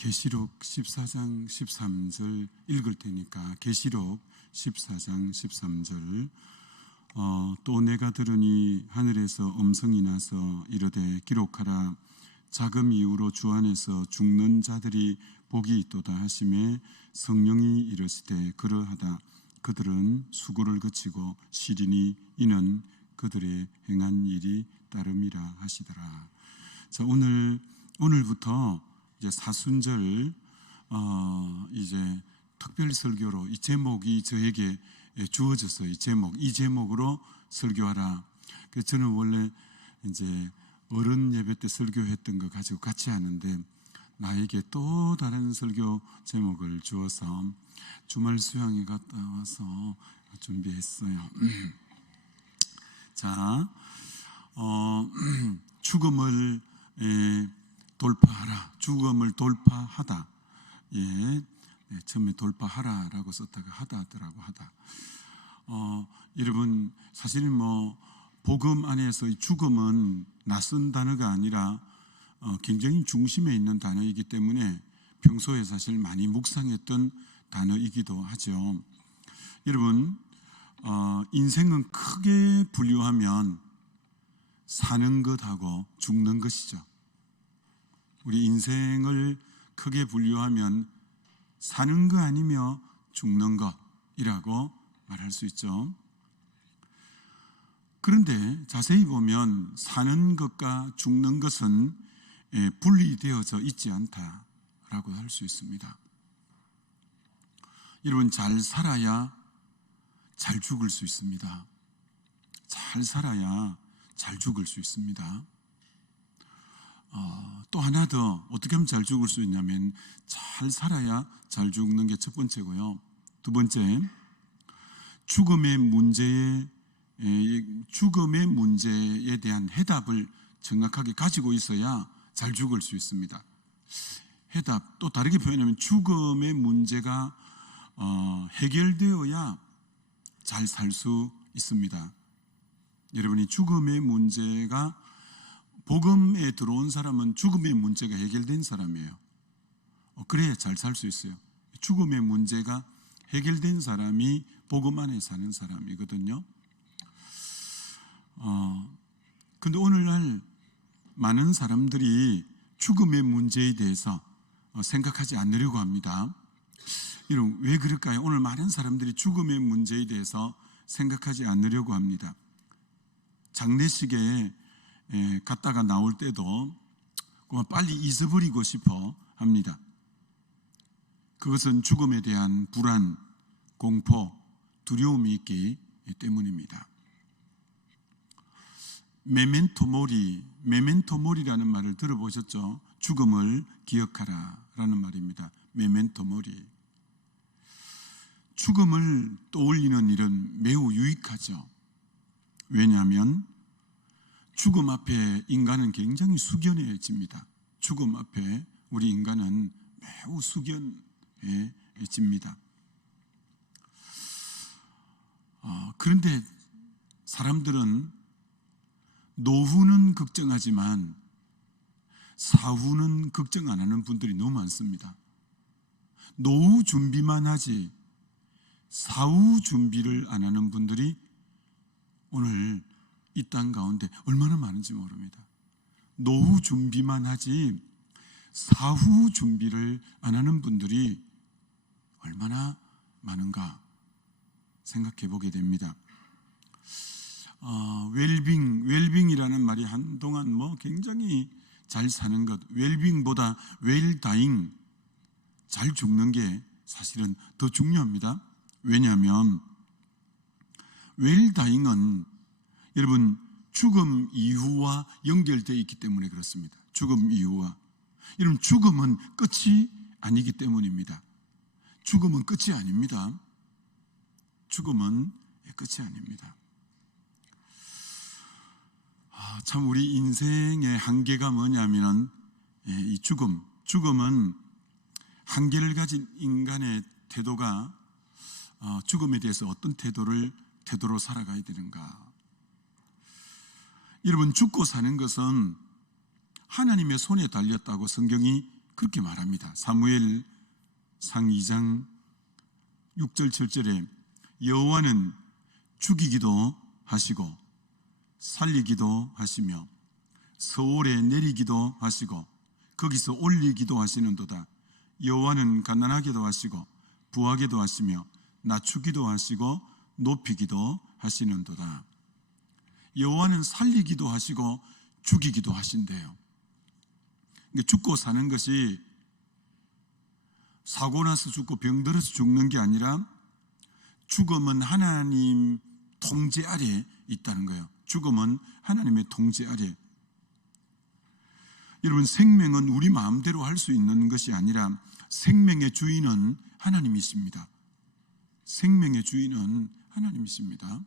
계시록 14장 13절 읽을 테니까 계시록 14장 13절 또 내가 들으니 하늘에서 음성이 나서 이르되 기록하라 자금 이후로 주 안에서 죽는 자들이 복이 있도다 하시매 성령이 이르시되 그러하다 그들은 수고를 거치고 시리니 이는 그들의 행한 일이 따름이라 하시더라. 자, 오늘부터 이제 사순절 이제 특별 설교로 이 제목이 저에게 주어졌어요. 이 제목으로 설교하라. 그래서 저는 원래 이제 어른 예배 때 설교했던 거 가지고 같이 하는데 나에게 또 다른 설교 제목을 주어서 주말 수양회 갔다 와서 준비했어요. 자, 죽음을 돌파하라. 죽음을 돌파하다. 처음에 돌파하라라고 썼다가 하다더라고 하다. 여러분 사실 복음 안에서 이 죽음은 낯선 단어가 아니라 굉장히 중심에 있는 단어이기 때문에 평소에 사실 많이 묵상했던 단어이기도 하죠. 여러분 인생은 크게 분류하면 사는 것하고 죽는 것이죠. 우리 인생을 크게 분류하면 사는 거 아니며 죽는 것이라고 말할 수 있죠. 그런데 자세히 보면 사는 것과 죽는 것은 분리되어져 있지 않다라고 할 수 있습니다. 여러분 잘 살아야 잘 죽을 수 있습니다. 잘 살아야 잘 죽을 수 있습니다. 또 하나 더 어떻게 하면 잘 죽을 수 있냐면 잘 살아야 잘 죽는 게 첫 번째고요. 두 번째, 죽음의 문제에 대한 해답을 정확하게 가지고 있어야 잘 죽을 수 있습니다. 해답, 또 다르게 표현하면 죽음의 문제가 해결되어야 잘 살 수 있습니다. 여러분이 죽음의 문제가 복음에 들어온 사람은 죽음의 문제가 해결된 사람이에요. 그래야 잘 살 수 있어요. 죽음의 문제가 해결된 사람이 복음 안에 사는 사람이거든요. 근데 오늘날 많은 사람들이 죽음의 문제에 대해서 생각하지 않으려고 합니다. 여러분 왜 그럴까요? 오늘 많은 사람들이 죽음의 문제에 대해서 생각하지 않으려고 합니다. 장례식에 갔다가 나올 때도 그만 빨리 잊어버리고 싶어 합니다. 그것은 죽음에 대한 불안, 공포, 두려움이 있기 때문입니다. 메멘토 모리라는 말을 들어보셨죠? 죽음을 기억하라 라는 말입니다. 메멘토 모리. 죽음을 떠올리는 일은 매우 유익하죠. 왜냐하면 죽음 앞에 인간은 굉장히 숙연해집니다. 죽음 앞에 우리 인간은 매우 숙연해집니다. 그런데 사람들은 노후는 걱정하지만 사후는 걱정 안 하는 분들이 너무 많습니다. 노후 준비만 하지 사후 준비를 안 하는 분들이 오늘 이 땅 가운데 얼마나 많은지 모릅니다. 노후 준비만 하지 사후 준비를 안 하는 분들이 얼마나 많은가 생각해 보게 됩니다. 웰빙이라는 말이 한동안 굉장히 잘 사는 것, 웰빙보다 웰다잉, 잘 죽는 게 사실은 더 중요합니다. 왜냐하면 웰다잉은 여러분 죽음 이후와 연결되어 있기 때문에 그렇습니다. 죽음 이후와. 여러분 죽음은 끝이 아니기 때문입니다. 죽음은 끝이 아닙니다. 죽음은 끝이 아닙니다. 참 우리 인생의 한계가 뭐냐면 이 죽음은 한계를 가진 인간의 태도가 죽음에 대해서 어떤 태도로 살아가야 되는가. 여러분 죽고 사는 것은 하나님의 손에 달렸다고 성경이 그렇게 말합니다. 사무엘상 2장 6절 7절에 여호와는 죽이기도 하시고 살리기도 하시며 서울에 내리기도 하시고 거기서 올리기도 하시는도다. 여호와는 가난하게도 하시고 부하게도 하시며 낮추기도 하시고 높이기도 하시는도다. 여호와는 살리기도 하시고 죽이기도 하신대요. 죽고 사는 것이 사고 나서 죽고 병들어서 죽는 게 아니라 죽음은 하나님 통제 아래 있다는 거예요. 죽음은 하나님의 통제 아래. 여러분, 생명은 우리 마음대로 할 수 있는 것이 아니라 생명의 주인은 하나님이십니다. 생명의 주인은 하나님이십니다.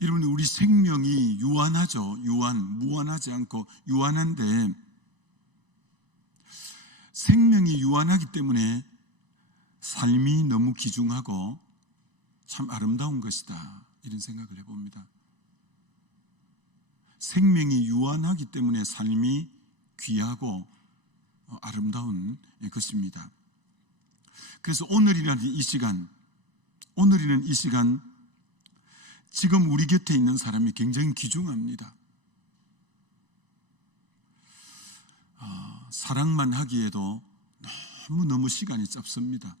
여러분, 우리 생명이 유한하죠. 무한하지 않고 유한한데, 생명이 유한하기 때문에 삶이 너무 귀중하고 참 아름다운 것이다, 이런 생각을 해봅니다. 생명이 유한하기 때문에 삶이 귀하고 아름다운 것입니다. 그래서 오늘이라는 이 시간, 지금 우리 곁에 있는 사람이 굉장히 귀중합니다. 사랑만 하기에도 너무너무 시간이 짧습니다.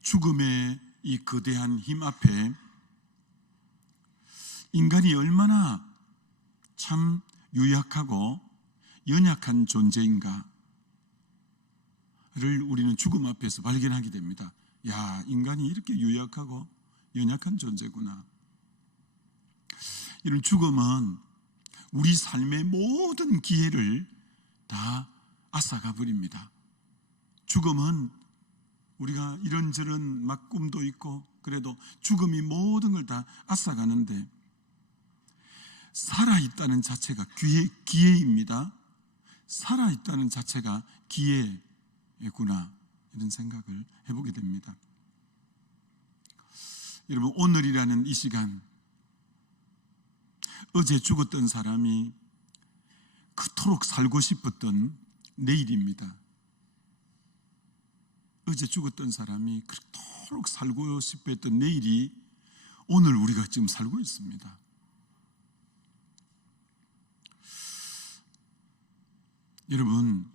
죽음의 이 거대한 힘 앞에 인간이 얼마나 참 유약하고 연약한 존재인가를 우리는 죽음 앞에서 발견하게 됩니다. 야, 인간이 이렇게 유약하고 연약한 존재구나. 이런 죽음은 우리 삶의 모든 기회를 다 앗아가 버립니다. 죽음은 우리가 이런저런 막 꿈도 있고 그래도 죽음이 모든 걸 다 앗아가는데, 살아있다는 자체가 기회입니다. 살아있다는 자체가 기회구나, 이런 생각을 해보게 됩니다. 여러분, 오늘이라는 이 시간, 어제 죽었던 사람이 그토록 살고 싶었던 내일입니다. 어제 죽었던 사람이 그토록 살고 싶었던 내일이 오늘 우리가 지금 살고 있습니다. 여러분,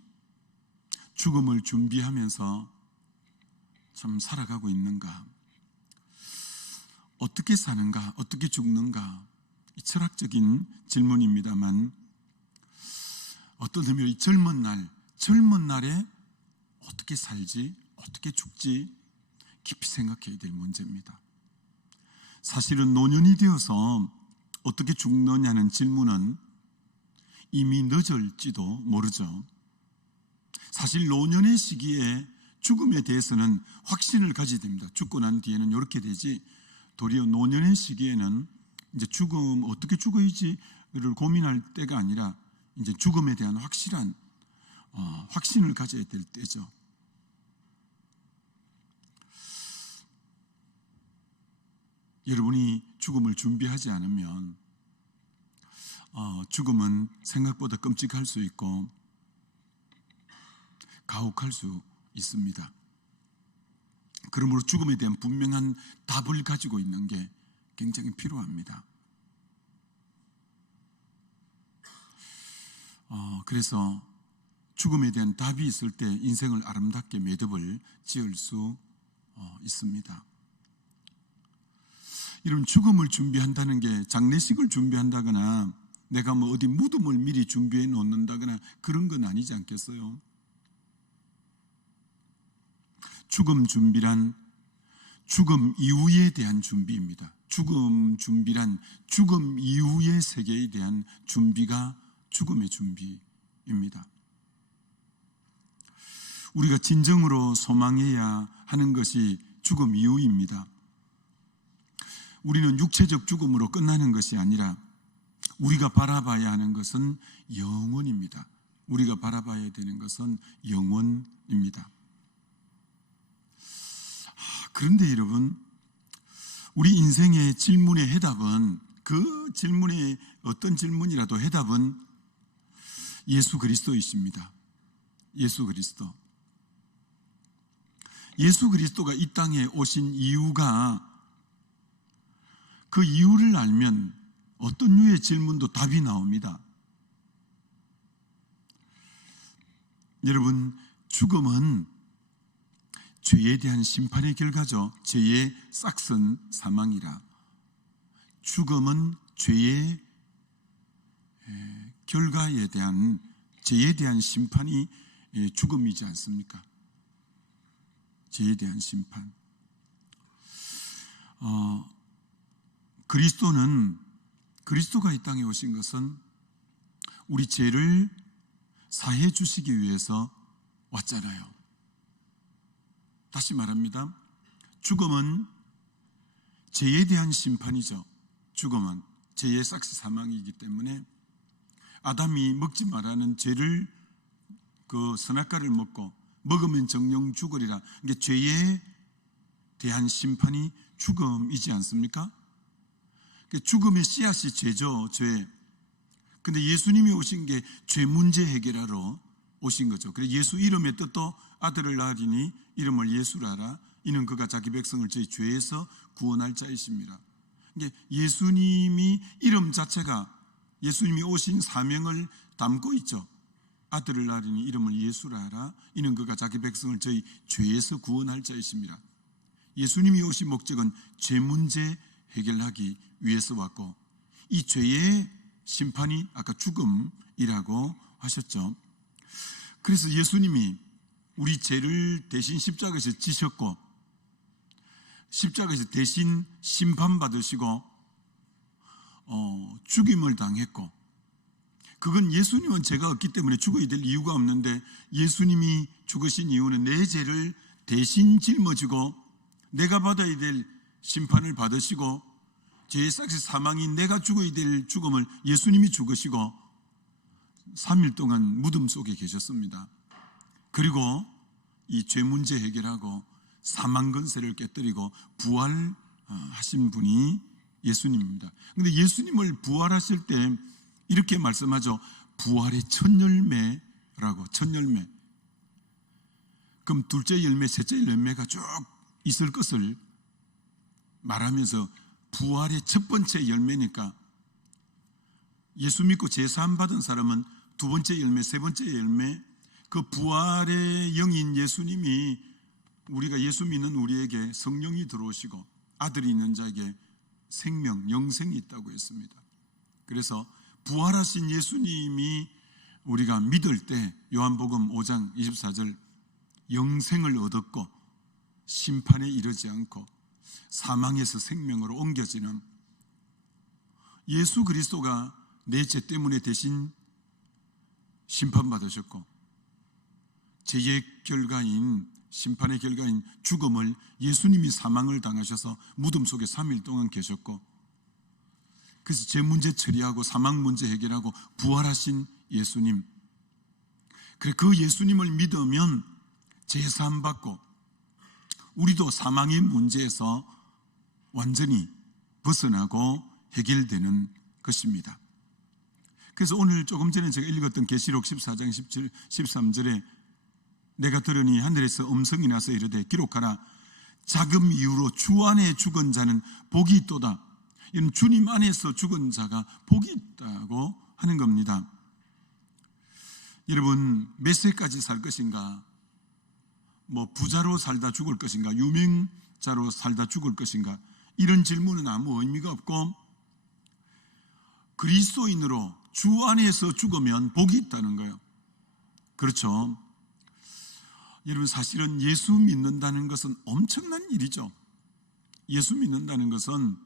죽음을 준비하면서 참 살아가고 있는가? 어떻게 사는가? 어떻게 죽는가? 이 철학적인 질문입니다만, 어떤 의미로 이 젊은 날에 어떻게 살지? 어떻게 죽지? 깊이 생각해야 될 문제입니다. 사실은 노년이 되어서 어떻게 죽느냐는 질문은 이미 늦을지도 모르죠. 사실 노년의 시기에 죽음에 대해서는 확신을 가져야 됩니다. 죽고 난 뒤에는 이렇게 되지, 도리어 노년의 시기에는 이제 죽음, 어떻게 죽어야지를 고민할 때가 아니라 이제 죽음에 대한 확실한 확신을 가져야 될 때죠. 여러분이 죽음을 준비하지 않으면 죽음은 생각보다 끔찍할 수 있고 가혹할 수 있습니다. 그러므로 죽음에 대한 분명한 답을 가지고 있는 게 굉장히 필요합니다. 그래서 죽음에 대한 답이 있을 때 인생을 아름답게 매듭을 지을 수 있습니다. 이런 죽음을 준비한다는 게 장례식을 준비한다거나 내가 뭐 어디 무덤을 미리 준비해 놓는다거나 그런 건 아니지 않겠어요? 죽음 준비란 죽음 이후에 대한 준비입니다. 죽음 준비란 죽음 이후의 세계에 대한 준비가 죽음의 준비입니다. 우리가 진정으로 소망해야 하는 것이 죽음 이후입니다. 우리는 육체적 죽음으로 끝나는 것이 아니라 우리가 바라봐야 하는 것은 영원입니다. 우리가 바라봐야 되는 것은 영원입니다. 그런데 여러분, 우리 인생의 질문의 해답은, 그 질문의 어떤 질문이라도 해답은 예수 그리스도이십니다. 예수 그리스도. 예수 그리스도가 이 땅에 오신 이유가, 그 이유를 알면 어떤 류의 질문도 답이 나옵니다. 여러분, 죽음은 죄에 대한 심판의 결과죠. 죄의 싹슨 사망이라. 죽음은 죄의 결과에 대한, 죄에 대한 심판이 죽음이지 않습니까? 죄에 대한 심판. 그리스도가 이 땅에 오신 것은 우리 죄를 사해 주시기 위해서 왔잖아요. 다시 말합니다. 죽음은 죄에 대한 심판이죠. 죽음은 죄의 싹시 사망이기 때문에 아담이 먹지 말라는 죄를, 그 선악과를 먹고 먹으면 정령 죽으리라. 이게 죄에 대한 심판이 죽음이지 않습니까? 죽음의 씨앗이 죄죠, 죄. 근데 예수님이 오신 게 죄 문제 해결하러 오신 거죠. 그래서 예수 이름의 뜻도 아들을 낳으리니 이름을 예수라 하라. 이는 그가 자기 백성을 저희 죄에서 구원할 자이십니다. 예수님이 이름 자체가 예수님이 오신 사명을 담고 있죠. 아들을 낳으리니 이름을 예수라 하라. 이는 그가 자기 백성을 저희 죄에서 구원할 자이십니다. 예수님이 오신 목적은 죄 문제 해결하기 위해서 왔고, 이 죄의 심판이 아까 죽음이라고 하셨죠. 그래서 예수님이 우리 죄를 대신 십자가에서 지셨고, 십자가에서 대신 심판받으시고 죽임을 당했고, 그건 예수님은 죄가 없기 때문에 죽어야 될 이유가 없는데, 예수님이 죽으신 이유는 내 죄를 대신 짊어지고 내가 받아야 될 심판을 받으시고, 죄의 싹시 사망인 내가 죽어야 될 죽음을 예수님이 죽으시고 3일 동안 무덤 속에 계셨습니다. 그리고 이 죄 문제 해결하고 사망 권세를 깨뜨리고 부활하신 분이 예수님입니다. 그런데 예수님을 부활하실 때 이렇게 말씀하죠. 부활의 첫 열매라고. 첫 열매. 그럼 둘째 열매, 셋째 열매가 쭉 있을 것을 말하면서 부활의 첫 번째 열매니까, 예수 믿고 제사함 받은 사람은 두 번째 열매, 세 번째 열매, 그 부활의 영인 예수님이, 우리가 예수 믿는 우리에게 성령이 들어오시고 아들이 있는 자에게 생명, 영생이 있다고 했습니다. 그래서 부활하신 예수님이 우리가 믿을 때 요한복음 5장 24절 영생을 얻었고 심판에 이르지 않고 사망에서 생명으로 옮겨지는, 예수 그리스도가 내 죄 때문에 대신 심판받으셨고 죄의 결과인, 심판의 결과인 죽음을 예수님이 사망을 당하셔서 무덤 속에 3일 동안 계셨고, 그래서 죄 문제 처리하고 사망 문제 해결하고 부활하신 예수님, 그 예수님을 믿으면 제사함 받고 우리도 사망의 문제에서 완전히 벗어나고 해결되는 것입니다. 그래서 오늘 조금 전에 제가 읽었던 계시록 14장 17, 13절에 내가 들으니 하늘에서 음성이 나서 이르되 기록하라. 자금 이후로 주 안에 죽은 자는 복이 있도다. 이는 주님 안에서 죽은 자가 복이 있다고 하는 겁니다. 여러분, 몇 세까지 살 것인가? 부자로 살다 죽을 것인가? 유명자로 살다 죽을 것인가? 이런 질문은 아무 의미가 없고, 그리스도인으로 주 안에서 죽으면 복이 있다는 거예요. 그렇죠? 여러분, 사실은 예수 믿는다는 것은 엄청난 일이죠. 예수 믿는다는 것은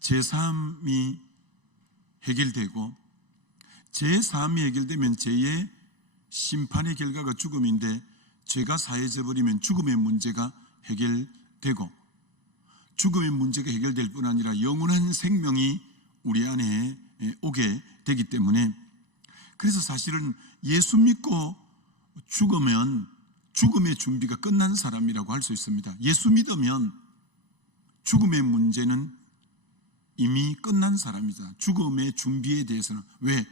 제3이 해결되고, 제3이 해결되면 죄의 심판의 결과가 죽음인데, 죄가 사해져 버리면 죽음의 문제가 해결되고, 죽음의 문제가 해결될 뿐 아니라 영원한 생명이 우리 안에 오게 되기 때문에, 그래서 사실은 예수 믿고 죽으면 죽음의 준비가 끝난 사람이라고 할 수 있습니다. 예수 믿으면 죽음의 문제는 이미 끝난 사람이다. 죽음의 준비에 대해서는 왜?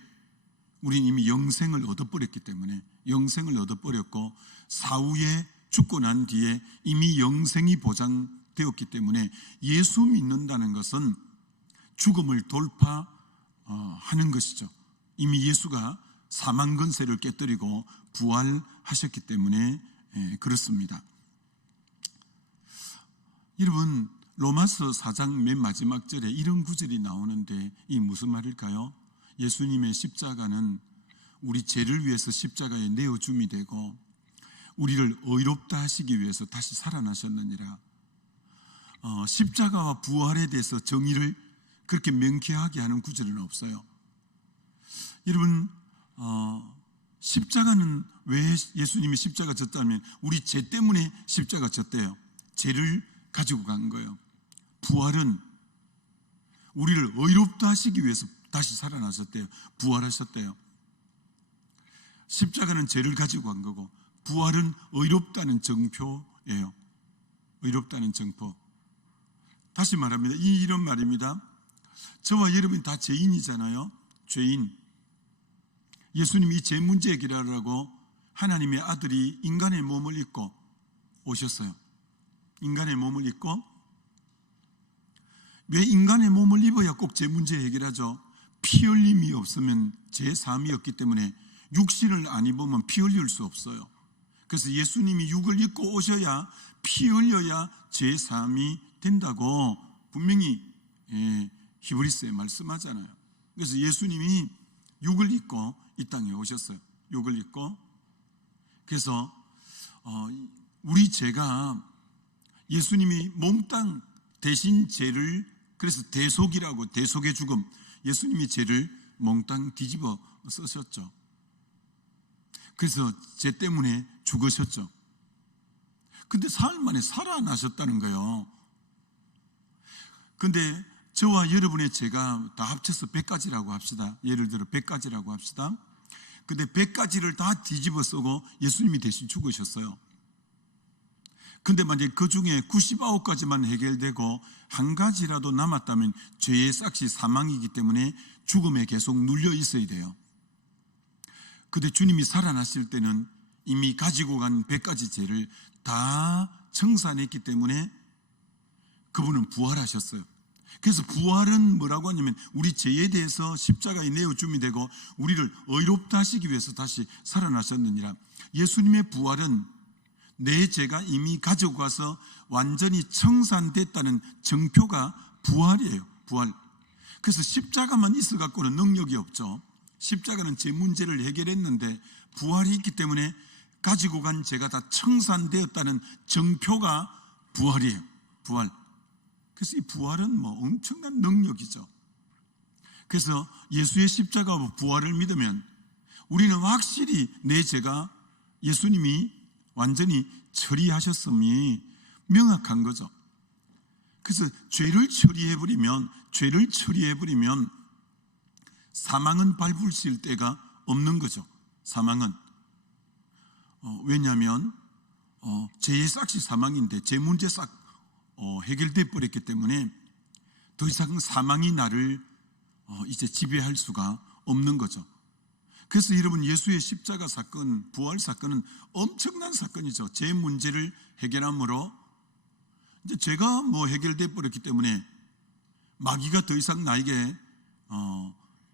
우린 이미 영생을 얻어버렸기 때문에, 영생을 얻어버렸고 사후에 죽고 난 뒤에 이미 영생이 보장되었기 때문에 예수 믿는다는 것은 죽음을 돌파하는 것이죠. 이미 예수가 사망 권세를 깨뜨리고 부활하셨기 때문에 그렇습니다. 여러분, 로마서 4장 맨 마지막 절에 이런 구절이 나오는데 이 무슨 말일까요? 예수님의 십자가는 우리 죄를 위해서 십자가에 내어줌이 되고 우리를 의롭다 하시기 위해서 다시 살아나셨느니라. 십자가와 부활에 대해서 정의를 그렇게 명쾌하게 하는 구절은 없어요. 여러분, 십자가는 왜 예수님이 십자가 졌다면 우리 죄 때문에 십자가 졌대요. 죄를 가지고 간 거예요. 부활은 우리를 의롭다 하시기 위해서 다시 살아나셨대요. 부활하셨대요. 십자가는 죄를 가지고 간 거고 부활은 의롭다는 정표예요. 의롭다는 정표. 다시 말합니다. 이런 말입니다. 저와 여러분이 다 죄인이잖아요. 죄인. 예수님이 이 죄 문제 해결하라고 하나님의 아들이 인간의 몸을 입고 오셨어요. 인간의 몸을 입고, 왜 인간의 몸을 입어야 꼭 죄 문제 해결하죠? 피 흘림이 없으면 죄 사함이 없기 때문에 육신을 안 입으면 피 흘릴 수 없어요. 그래서 예수님이 육을 입고 오셔야 피 흘려야 죄 사함이 된다고 분명히 히브리서에 말씀하잖아요. 그래서 예수님이 육을 입고 이 땅에 오셨어요. 육을 입고. 그래서 우리 죄가 예수님이 몽땅 대신 죄를, 그래서 대속이라고, 대속의 죽음, 예수님이 죄를 몽땅 뒤집어 쓰셨죠. 그래서 죄 때문에 죽으셨죠. 근데 사흘 만에 살아나셨다는 거예요. 근데 저와 여러분의 죄가 다 합쳐서 100가지라고 합시다. 예를 들어 100가지라고 합시다. 근데 100가지를 다 뒤집어 쓰고 예수님이 대신 죽으셨어요. 근데 만약에 그 중에 99가지만 해결되고 한 가지라도 남았다면 죄의 싹이 사망이기 때문에 죽음에 계속 눌려 있어야 돼요. 근데 주님이 살아나실 때는 이미 가지고 간 100가지 죄를 다 청산했기 때문에 그분은 부활하셨어요. 그래서 부활은 뭐라고 하냐면 우리 죄에 대해서 십자가에 내어줌이 되고 우리를 의롭다 하시기 위해서 다시 살아나셨느니라. 예수님의 부활은 내 죄가 이미 가지고 가서 완전히 청산됐다는 정표가 부활이에요. 부활. 그래서 십자가만 있어 갖고는 능력이 없죠. 십자가는 죄 문제를 해결했는데 부활이 있기 때문에 가지고 간 죄가 다 청산되었다는 정표가 부활이에요. 부활. 그래서 이 부활은 엄청난 능력이죠. 그래서 예수의 십자가와 부활을 믿으면 우리는 확실히 내 죄가 예수님이 완전히 처리하셨음이 명확한 거죠. 그래서 죄를 처리해버리면 사망은 밟으실 데가 없는 거죠. 사망은. 왜냐하면 죄의 싹이 사망인데 죄 문제 싹 해결돼 버렸기 때문에 더 이상 사망이 나를 이제 지배할 수가 없는 거죠. 그래서 여러분, 예수의 십자가 사건, 부활 사건은 엄청난 사건이죠. 죄 문제를 해결함으로 이제 죄가 해결돼 버렸기 때문에 마귀가 더 이상 나에게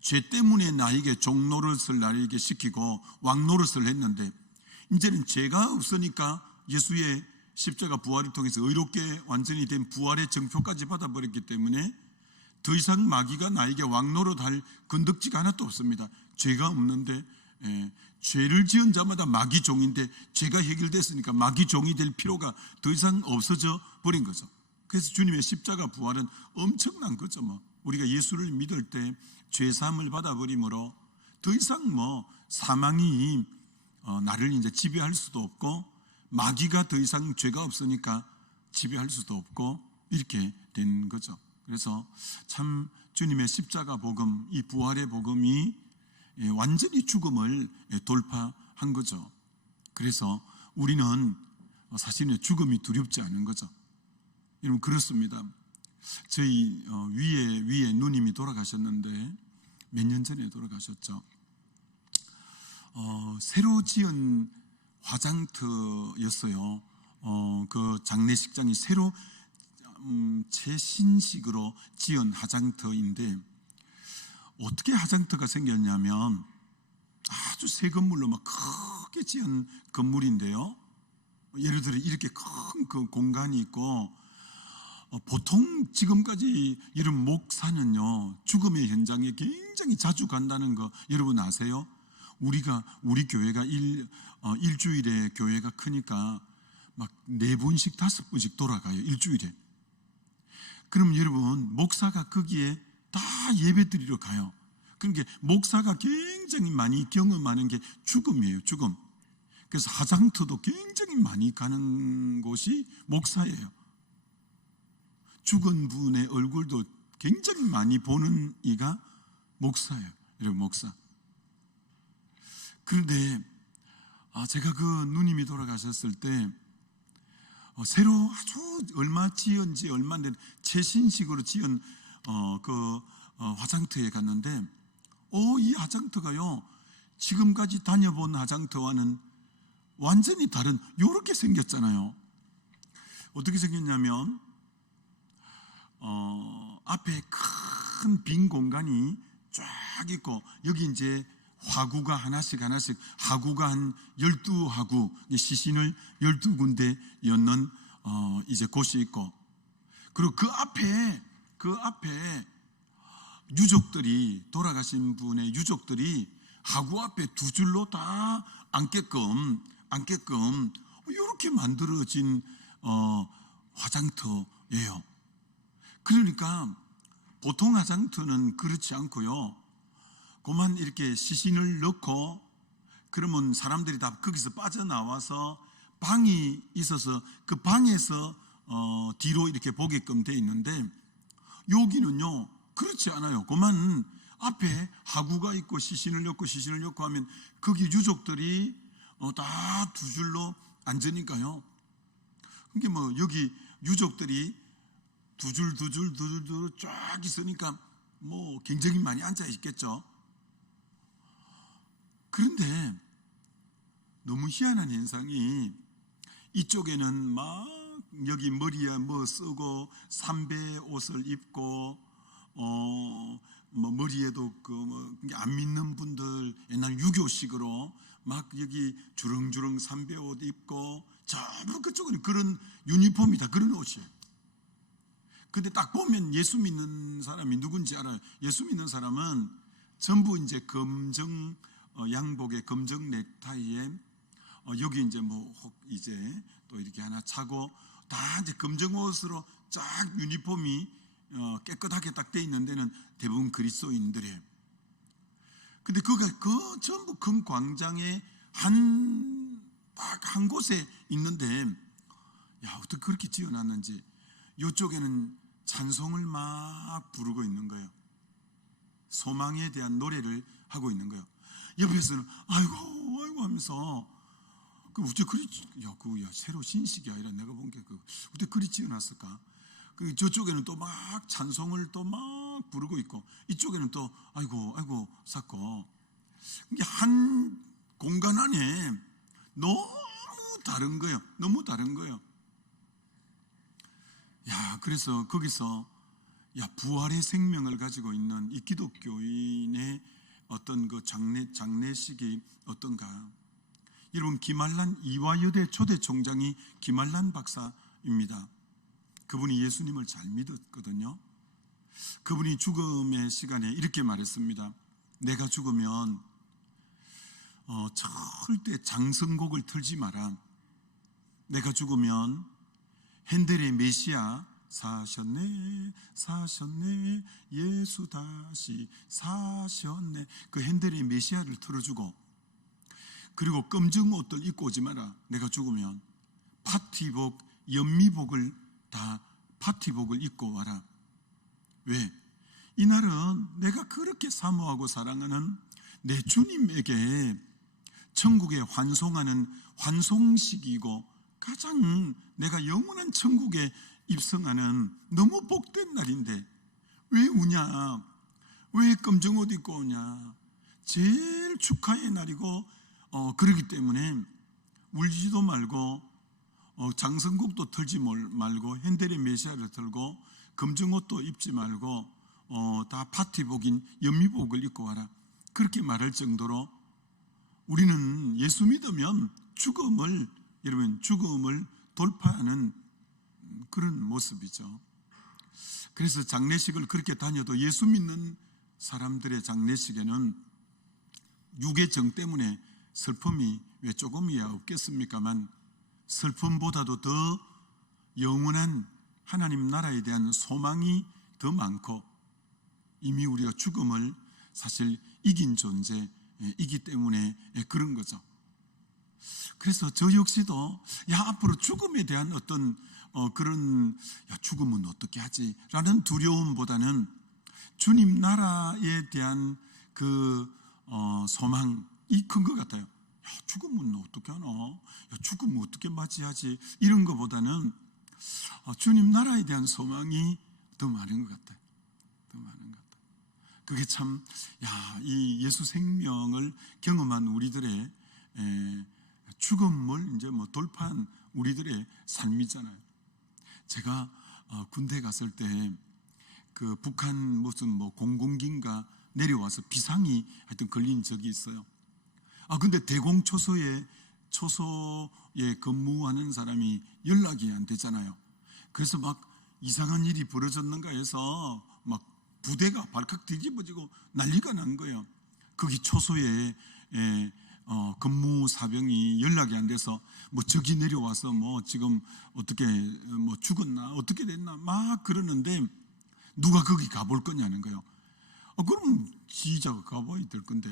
죄 때문에 나에게 종노릇을 나에게 시키고 왕노릇을 했는데 이제는 죄가 없으니까 예수의 십자가 부활을 통해서 의롭게 완전히 된 부활의 정표까지 받아버렸기 때문에 더 이상 마귀가 나에게 왕노릇할 건덕지가 하나도 없습니다. 죄가 없는데 죄를 지은 자마다 마귀 종인데 죄가 해결됐으니까 마귀 종이 될 필요가 더 이상 없어져 버린 거죠. 그래서 주님의 십자가 부활은 엄청난 거죠. 우리가 예수를 믿을 때 죄사함을 받아버림으로 더 이상 사망이 나를 이제 지배할 수도 없고 마귀가 더 이상 죄가 없으니까 지배할 수도 없고 이렇게 된 거죠. 그래서 참 주님의 십자가 복음, 이 부활의 복음이 완전히 죽음을 돌파한 거죠. 그래서 우리는 사실은 죽음이 두렵지 않은 거죠. 여러분, 그렇습니다. 저희 위에 누님이 돌아가셨는데 몇 년 전에 돌아가셨죠. 새로 지은 화장터였어요. 그 장례식장이 새로 최신식으로 지은 화장터인데, 어떻게 화장터가 생겼냐면 아주 새 건물로 막 크게 지은 건물인데요. 예를 들어 이렇게 큰 그 공간이 있고, 보통 지금까지 이런 목사는요, 죽음의 현장에 굉장히 자주 간다는 거 여러분 아세요? 우리 교회가 일주일에 교회가 크니까 막 4번씩 5번씩 돌아가요, 일주일에. 그럼 여러분, 목사가 거기에 다 예배 드리러 가요. 그러니까 목사가 굉장히 많이 경험하는 게 죽음이에요, 죽음. 그래서 화장터도 굉장히 많이 가는 곳이 목사예요. 죽은 분의 얼굴도 굉장히 많이 보는 이가 목사예요, 여러분, 목사. 그런데 제가 그 누님이 돌아가셨을 때 새로 아주 얼마 안 된 최신식으로 지은 화장터에 갔는데, 이 화장터가요, 지금까지 다녀본 화장터와는 완전히 다른, 요렇게 생겼잖아요. 어떻게 생겼냐면 앞에 큰 빈 공간이 쫙 있고, 여기 이제 화구가 하나씩 하구가 한 12하구, 시신을 12군데 였는 이제 곳이 있고, 그리고 그 앞에 유족들이, 돌아가신 분의 유족들이 하구 앞에 2줄로 다 앉게끔 이렇게 만들어진 화장터예요. 그러니까 보통 화장터는 그렇지 않고요, 그만 이렇게 시신을 넣고 그러면 사람들이 다 거기서 빠져나와서 방이 있어서 그 방에서 뒤로 이렇게 보게끔 돼 있는데, 여기는요 그렇지 않아요. 그만 앞에 하구가 있고 시신을 넣고 하면 거기 유족들이 다 2줄로 앉으니까요. 그게 뭐 여기 유족들이 2줄 쫙 있으니까 뭐 굉장히 많이 앉아 있겠죠. 그런데 너무 희한한 현상이, 이쪽에는 막 여기 머리에 뭐 쓰고 삼배 옷을 입고 뭐 머리에도 안 믿는 분들 옛날 유교식으로 막 여기 주렁주렁 삼배 옷 입고, 전부 그쪽은 그런 유니폼이다, 그런 옷이에요. 근데 딱 보면 예수 믿는 사람이 누군지 알아요. 예수 믿는 사람은 전부 이제 검정 양복에 검정 넥타이에 여기 이제 뭐 이제 또 이렇게 하나 차고, 다 이제 검정 옷으로 쫙 유니폼이 깨끗하게 딱 돼 있는 데는 대부분 그리스도인들이에요. 근데 그 전부 큰 광장에 딱 한 곳에 있는데, 어떻게 그렇게 지어놨는지, 이쪽에는 찬송을 막 부르고 있는 거예요. 소망에 대한 노래를 하고 있는 거예요. 옆에서는 아이고 하면서, 어째 그리, 새로 신식이 아니라 내가 본 게 어떻게 그리 지어놨을까? 저쪽에는 또 막 찬송을 또 막 부르고 있고, 이쪽에는 또 아이고 쌓고, 이게 한 공간 안에 너무 다른 거예요. 너무 다른 거예요. 그래서 거기서 부활의 생명을 가지고 있는 이 기독교인의 어떤 그 장례식이 어떤가? 여러분, 김한란 이화여대 초대 총장이 김한란 박사입니다. 그분이 예수님을 잘 믿었거든요. 그분이 죽음의 시간에 이렇게 말했습니다. 내가 죽으면 절대 장성곡을 틀지 마라. 내가 죽으면 핸델의 메시아 사셨네 예수 다시 사셨네, 그 핸델의 메시아를 틀어주고, 그리고 검정 옷들 입고 오지 마라. 내가 죽으면 파티복, 연미복을 다 파티복을 입고 와라. 왜? 이날은 내가 그렇게 사모하고 사랑하는 내 주님에게 천국에 환송하는 환송식이고, 가장 내가 영원한 천국에 입성하는 너무 복된 날인데 왜 우냐? 왜 검정 옷 입고 오냐? 제일 축하의 날이고 그러기 때문에 울지도 말고 장성국도 털지 말고 핸델의 메시아를 털고 검정 옷도 입지 말고 다 파티복인 연미복을 입고 와라. 그렇게 말할 정도로 우리는 예수 믿으면 여러분 죽음을 돌파하는 그런 모습이죠. 그래서 장례식을 그렇게 다녀도 예수 믿는 사람들의 장례식에는 육의 정 때문에 슬픔이 왜 조금이야 없겠습니까만 슬픔보다도 더 영원한 하나님 나라에 대한 소망이 더 많고 이미 우리가 죽음을 사실 이긴 존재이기 때문에 그런 거죠. 그래서 저 역시도 앞으로 죽음에 대한 어떤 그런 죽음은 어떻게 하지? 라는 두려움보다는 주님 나라에 대한 그 소망이 큰 것 같아요. 죽음은 어떻게 하나? 죽음은 어떻게 맞이하지? 이런 것보다는 주님 나라에 대한 소망이 더 많은 것 같아요. 더 많은 것 같아요. 그게 참, 이 예수 생명을 경험한 우리들의 죽음을 이제 돌파한 우리들의 삶이잖아요. 제가 군대 갔을 때 그 북한 무슨 공군기인가 내려와서 비상이 하여튼 걸린 적이 있어요. 근데 대공초소에 근무하는 사람이 연락이 안 되잖아요. 그래서 막 이상한 일이 벌어졌는가 해서 막 부대가 발칵 뒤집어지고 난리가 난 거예요. 거기 초소에 근무 사병이 연락이 안 돼서 적이 내려와서 지금 어떻게 죽었나 어떻게 됐나 막 그러는데 누가 거기 가볼 거냐는 거예요. 그럼 지휘자가 가봐야 될 건데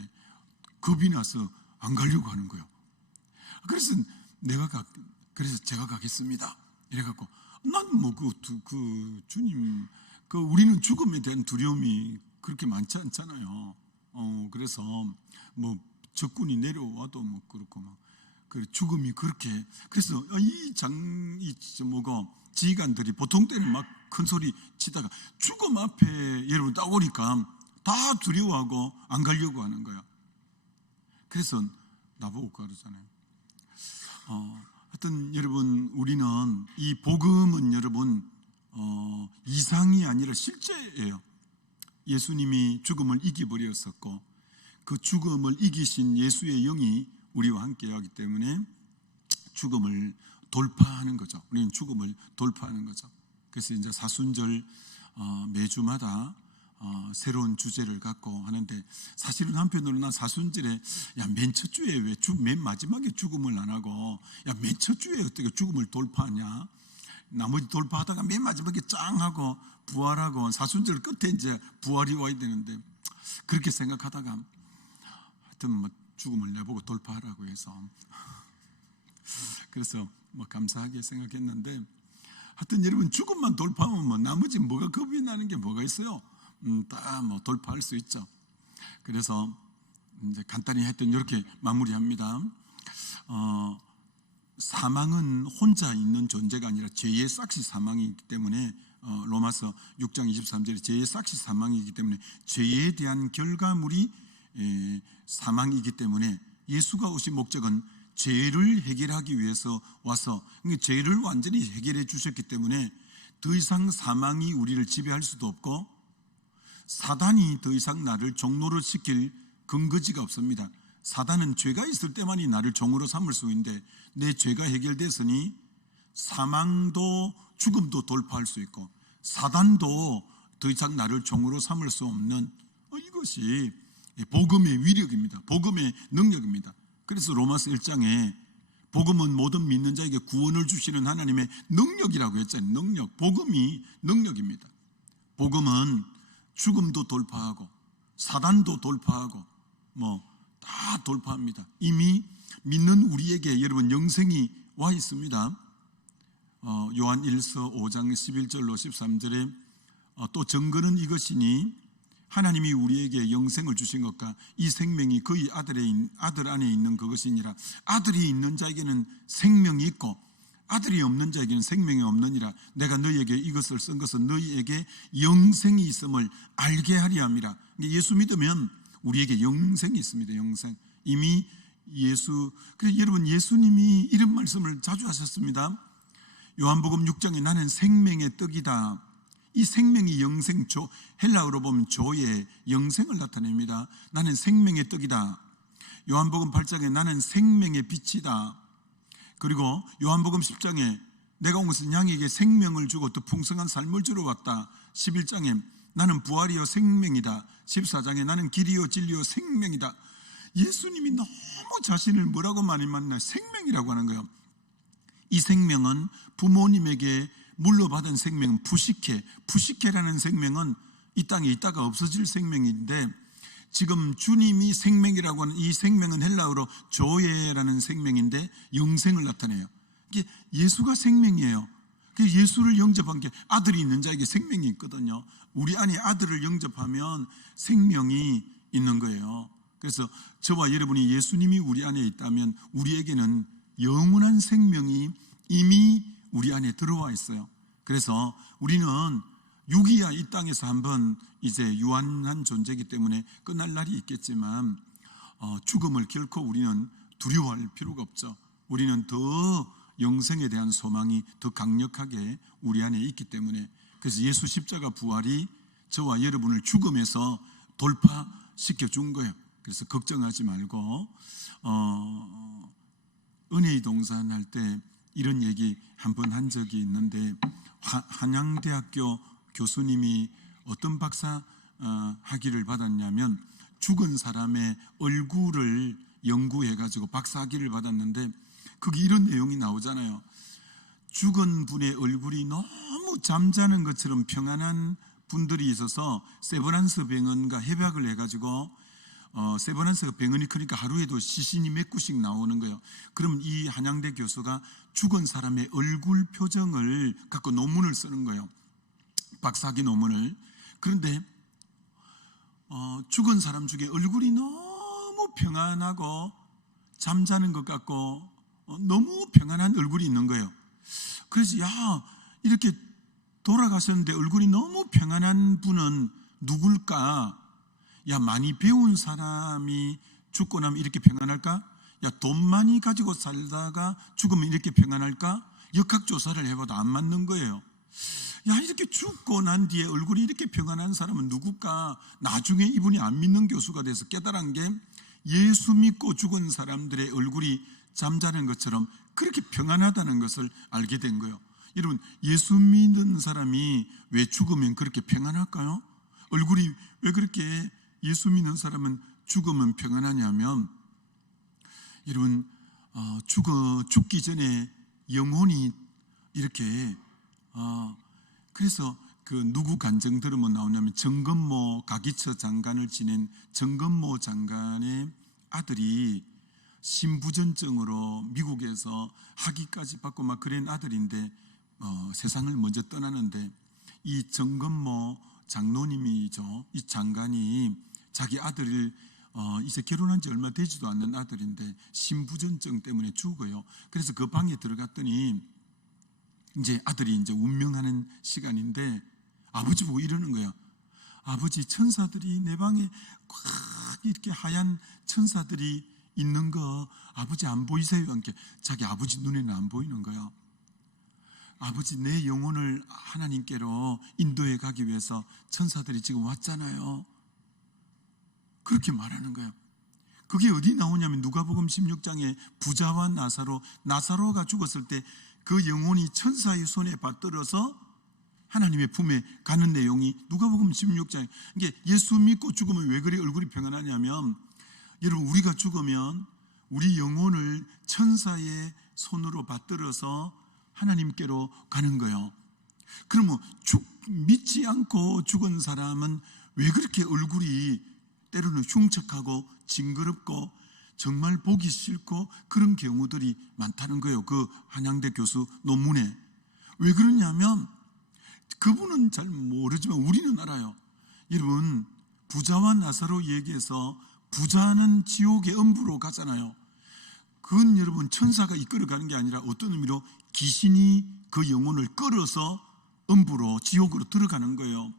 겁이 나서 안 가려고 하는 거예요. 그래서 그래서 제가 가겠습니다. 이래갖고 난 주님 우리는 죽음에 대한 두려움이 그렇게 많지 않잖아요. 그래서 적군이 내려와도 그렇고 죽음이 그렇게 그래서 지휘관들이 보통 때는 막 큰 소리 치다가 죽음 앞에 여러분 딱 오니까 다 두려워하고 안 가려고 하는 거야. 그래서 나보고 그러잖아요. 하여튼 여러분 우리는 이 복음은 여러분 이상이 아니라 실제예요. 예수님이 죽음을 이기버렸었고 그 죽음을 이기신 예수의 영이 우리와 함께 하기 때문에 죽음을 돌파하는 거죠. 우리는 죽음을 돌파하는 거죠. 그래서 이제 사순절 매주마다 새로운 주제를 갖고 하는데 사실은 한편으로는 난 사순절에 맨 첫 주에 왜 맨 마지막에 죽음을 안 하고 맨 첫 주에 어떻게 죽음을 돌파하냐? 나머지 돌파하다가 맨 마지막에 짱 하고 부활하고 사순절 끝에 이제 부활이 와야 되는데 그렇게 생각하다가 하여튼 죽음을 내보고 돌파하라고 해서 그래서 감사하게 생각했는데 하여튼 여러분 죽음만 돌파하면 나머지 뭐가 겁이 나는 게 뭐가 있어요? 다 돌파할 수 있죠. 그래서 이제 간단히 하여튼 이렇게 마무리합니다. 사망은 혼자 있는 존재가 아니라 죄의 싹시 사망이기 때문에 로마서 6장 23절에 죄의 싹시 사망이기 때문에 죄에 대한 결과물이 사망이기 때문에 예수가 오신 목적은 죄를 해결하기 위해서 와서 죄를 완전히 해결해 주셨기 때문에 더 이상 사망이 우리를 지배할 수도 없고 사단이 더 이상 나를 종노릇 시킬 근거지가 없습니다. 사단은 죄가 있을 때만이 나를 종으로 삼을 수 있는데 내 죄가 해결됐으니 사망도 죽음도 돌파할 수 있고 사단도 더 이상 나를 종으로 삼을 수 없는 이것이 복음의 위력입니다. 복음의 능력입니다. 그래서 로마서 1장에 복음은 모든 믿는 자에게 구원을 주시는 하나님의 능력이라고 했잖아요. 능력, 복음이 능력입니다. 복음은 죽음도 돌파하고 사단도 돌파하고 다 돌파합니다. 이미 믿는 우리에게 여러분 영생이 와 있습니다. 요한 1서 5장 11절로 13절에 또 증거는 이것이니 하나님이 우리에게 영생을 주신 것과 이 생명이 그의 아들 안에 있는 그것이니라. 아들이 있는 자에게는 생명이 있고 아들이 없는 자에게는 생명이 없느니라. 내가 너희에게 이것을 쓴 것은 너희에게 영생이 있음을 알게 하리 함이라. 예수 믿으면 우리에게 영생이 있습니다. 영생. 이미 예수. 그래서 여러분, 예수님이 이런 말씀을 자주 하셨습니다. 요한복음 6장에 나는 생명의 떡이다. 이 생명이 영생, 헬라어로 보면 조의 영생을 나타냅니다. 나는 생명의 떡이다. 요한복음 8장에 나는 생명의 빛이다. 그리고 요한복음 10장에 내가 온 것은 양에게 생명을 주고 또 풍성한 삶을 주러 왔다. 11장에 나는 부활이요 생명이다. 14장에 나는 길이요 진리요 생명이다. 예수님이 너무 자신을 뭐라고 많이 만나 생명이라고 하는 거예요. 이 생명은 부모님에게 물려받은 생명은 푸시케라는 생명은 이 땅에 있다가 없어질 생명인데, 지금 주님이 생명이라고 하는 이 생명은 헬라어로 조예라는 생명인데 영생을 나타내요. 이게 예수가 생명이에요. 예수를 영접한 게 아들이 있는 자에게 생명이 있거든요. 우리 안에 아들을 영접하면 생명이 있는 거예요. 그래서 저와 여러분이 예수님이 우리 안에 있다면 우리에게는 영원한 생명이 이미 우리 안에 들어와 있어요. 그래서 우리는 육이야 이 땅에서 한번 이제 유한한 존재이기 때문에 끝날 날이 있겠지만 죽음을 결코 우리는 두려워할 필요가 없죠. 우리는 더 영생에 대한 소망이 더 강력하게 우리 안에 있기 때문에, 그래서 예수 십자가 부활이 저와 여러분을 죽음에서 돌파시켜 준 거예요. 그래서 걱정하지 말고 은혜의 동산 할 때 이런 얘기 한번 한 적이 있는데, 한양대학교 교수님이 어떤 박사 학위를 받았냐면 죽은 사람의 얼굴을 연구해가지고 박사학위를 받았는데, 거기 이런 내용이 나오잖아요. 죽은 분의 얼굴이 너무 잠자는 것처럼 평안한 분들이 있어서 세브란스 병원과 협약을 해가지고 세브란스 병원이 크니까 하루에도 시신이 몇 구씩 나오는 거예요. 그럼 이 한양대 교수가 죽은 사람의 얼굴 표정을 갖고 논문을 쓰는 거예요. 박사학위 논문을. 그런데 죽은 사람 중에 얼굴이 너무 평안하고 잠자는 것 같고 너무 평안한 얼굴이 있는 거예요. 그래서 이렇게 돌아가셨는데 얼굴이 너무 평안한 분은 누굴까? 많이 배운 사람이 죽고 나면 이렇게 평안할까? 돈 많이 가지고 살다가 죽으면 이렇게 평안할까? 역학조사를 해봐도 안 맞는 거예요. 이렇게 죽고 난 뒤에 얼굴이 이렇게 평안한 사람은 누굴까? 나중에 이분이 안 믿는 교수가 돼서 깨달은 게, 예수 믿고 죽은 사람들의 얼굴이 잠자는 것처럼 그렇게 평안하다는 것을 알게 된 거예요. 여러분, 예수 믿는 사람이 왜 죽으면 그렇게 평안할까요? 얼굴이 왜 그렇게 예수 믿는 사람은 죽으면 평안하냐면, 여러분, 죽기 전에 영혼이 이렇게 그래서 누구 간증 들으면 나오냐면, 정건모 가기처 장관을 지낸 정건모 장관의 아들이 신부전증으로 미국에서 학위까지 받고 막 그런 아들인데 세상을 먼저 떠나는데, 이 정건모 장로님이죠. 이 장관이 자기 아들을 이제 결혼한 지 얼마 되지도 않는 아들인데 신부전증 때문에 죽어요. 그래서 그 방에 들어갔더니 이제 아들이 이제 운명하는 시간인데, 아버지 보고 이러는 거예요. 아버지, 천사들이 내 방에 꽉 이렇게 하얀 천사들이 있는 거 아버지 안 보이세요? 이렇게 자기 아버지 눈에는 안 보이는 거예요. 아버지, 내 영혼을 하나님께로 인도해 가기 위해서 천사들이 지금 왔잖아요. 그렇게 말하는 거예요. 그게 어디 나오냐면 누가복음 16장에 부자와 나사로가 죽었을 때 그 영혼이 천사의 손에 받들어서 하나님의 품에 가는 내용이 누가복음 16장에, 이게 예수 믿고 죽으면 왜 그리 얼굴이 평안하냐면, 여러분, 우리가 죽으면 우리 영혼을 천사의 손으로 받들어서 하나님께로 가는 거예요. 그러면 믿지 않고 죽은 사람은 왜 그렇게 얼굴이 때로는 흉측하고 징그럽고 정말 보기 싫고 그런 경우들이 많다는 거예요. 그 한양대 교수 논문에. 왜 그러냐면 그분은 잘 모르지만 우리는 알아요. 여러분, 부자와 나사로 얘기해서 부자는 지옥의 음부로 가잖아요. 그건 여러분 천사가 이끌어가는 게 아니라 어떤 의미로 귀신이 그 영혼을 끌어서 음부로 지옥으로 들어가는 거예요.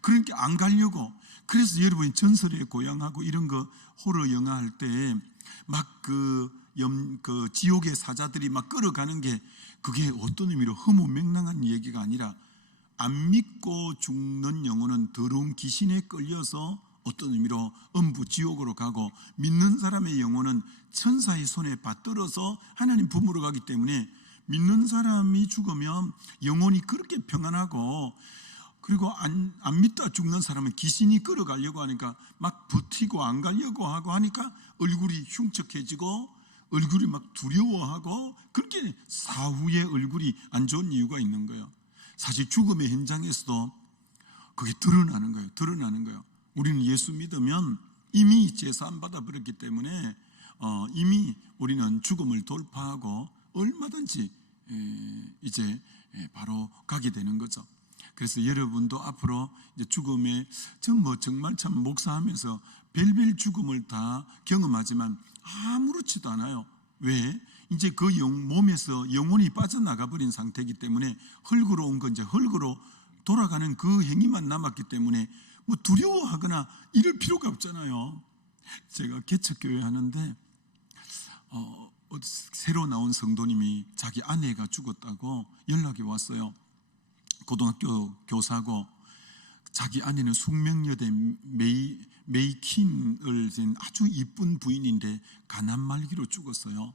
그러니까 안 가려고. 그래서 여러분이 전설의 고향하고 이런 거 호러 영화 할 때 막 그 지옥의 사자들이 막 끌어가는 게 그게 어떤 의미로 허무맹랑한 얘기가 아니라 안 믿고 죽는 영혼은 더러운 귀신에 끌려서 어떤 의미로 음부 지옥으로 가고, 믿는 사람의 영혼은 천사의 손에 받들어서 하나님 품으로 가기 때문에 믿는 사람이 죽으면 영혼이 그렇게 평안하고, 그리고 안 믿다 죽는 사람은 귀신이 끌어가려고 하니까 막 버티고 안 가려고 하고 하니까 얼굴이 흉측해지고 얼굴이 막 두려워하고, 그렇게 사후의 얼굴이 안 좋은 이유가 있는 거예요. 사실 죽음의 현장에서도 그게 드러나는 거예요. 우리는 예수 믿으면 이미 제사함 받아버렸기 때문에 이미 우리는 죽음을 돌파하고 얼마든지 이제 바로 가게 되는 거죠. 그래서 여러분도 앞으로 이제 죽음에 정말 참 목사하면서 별별 죽음을 다 경험하지만 아무렇지도 않아요. 왜? 이제 그 몸에서 영혼이 빠져나가 버린 상태이기 때문에 흙으로 온 건 이제 흙으로 돌아가는 그 행위만 남았기 때문에 뭐 두려워하거나 이럴 필요가 없잖아요. 제가 개척교회 하는데 새로 나온 성도님이 자기 아내가 죽었다고 연락이 왔어요. 고등학교 교사고 자기 아내는 숙명여대 메이킨을 진 아주 이쁜 부인인데 간암 말기로 죽었어요.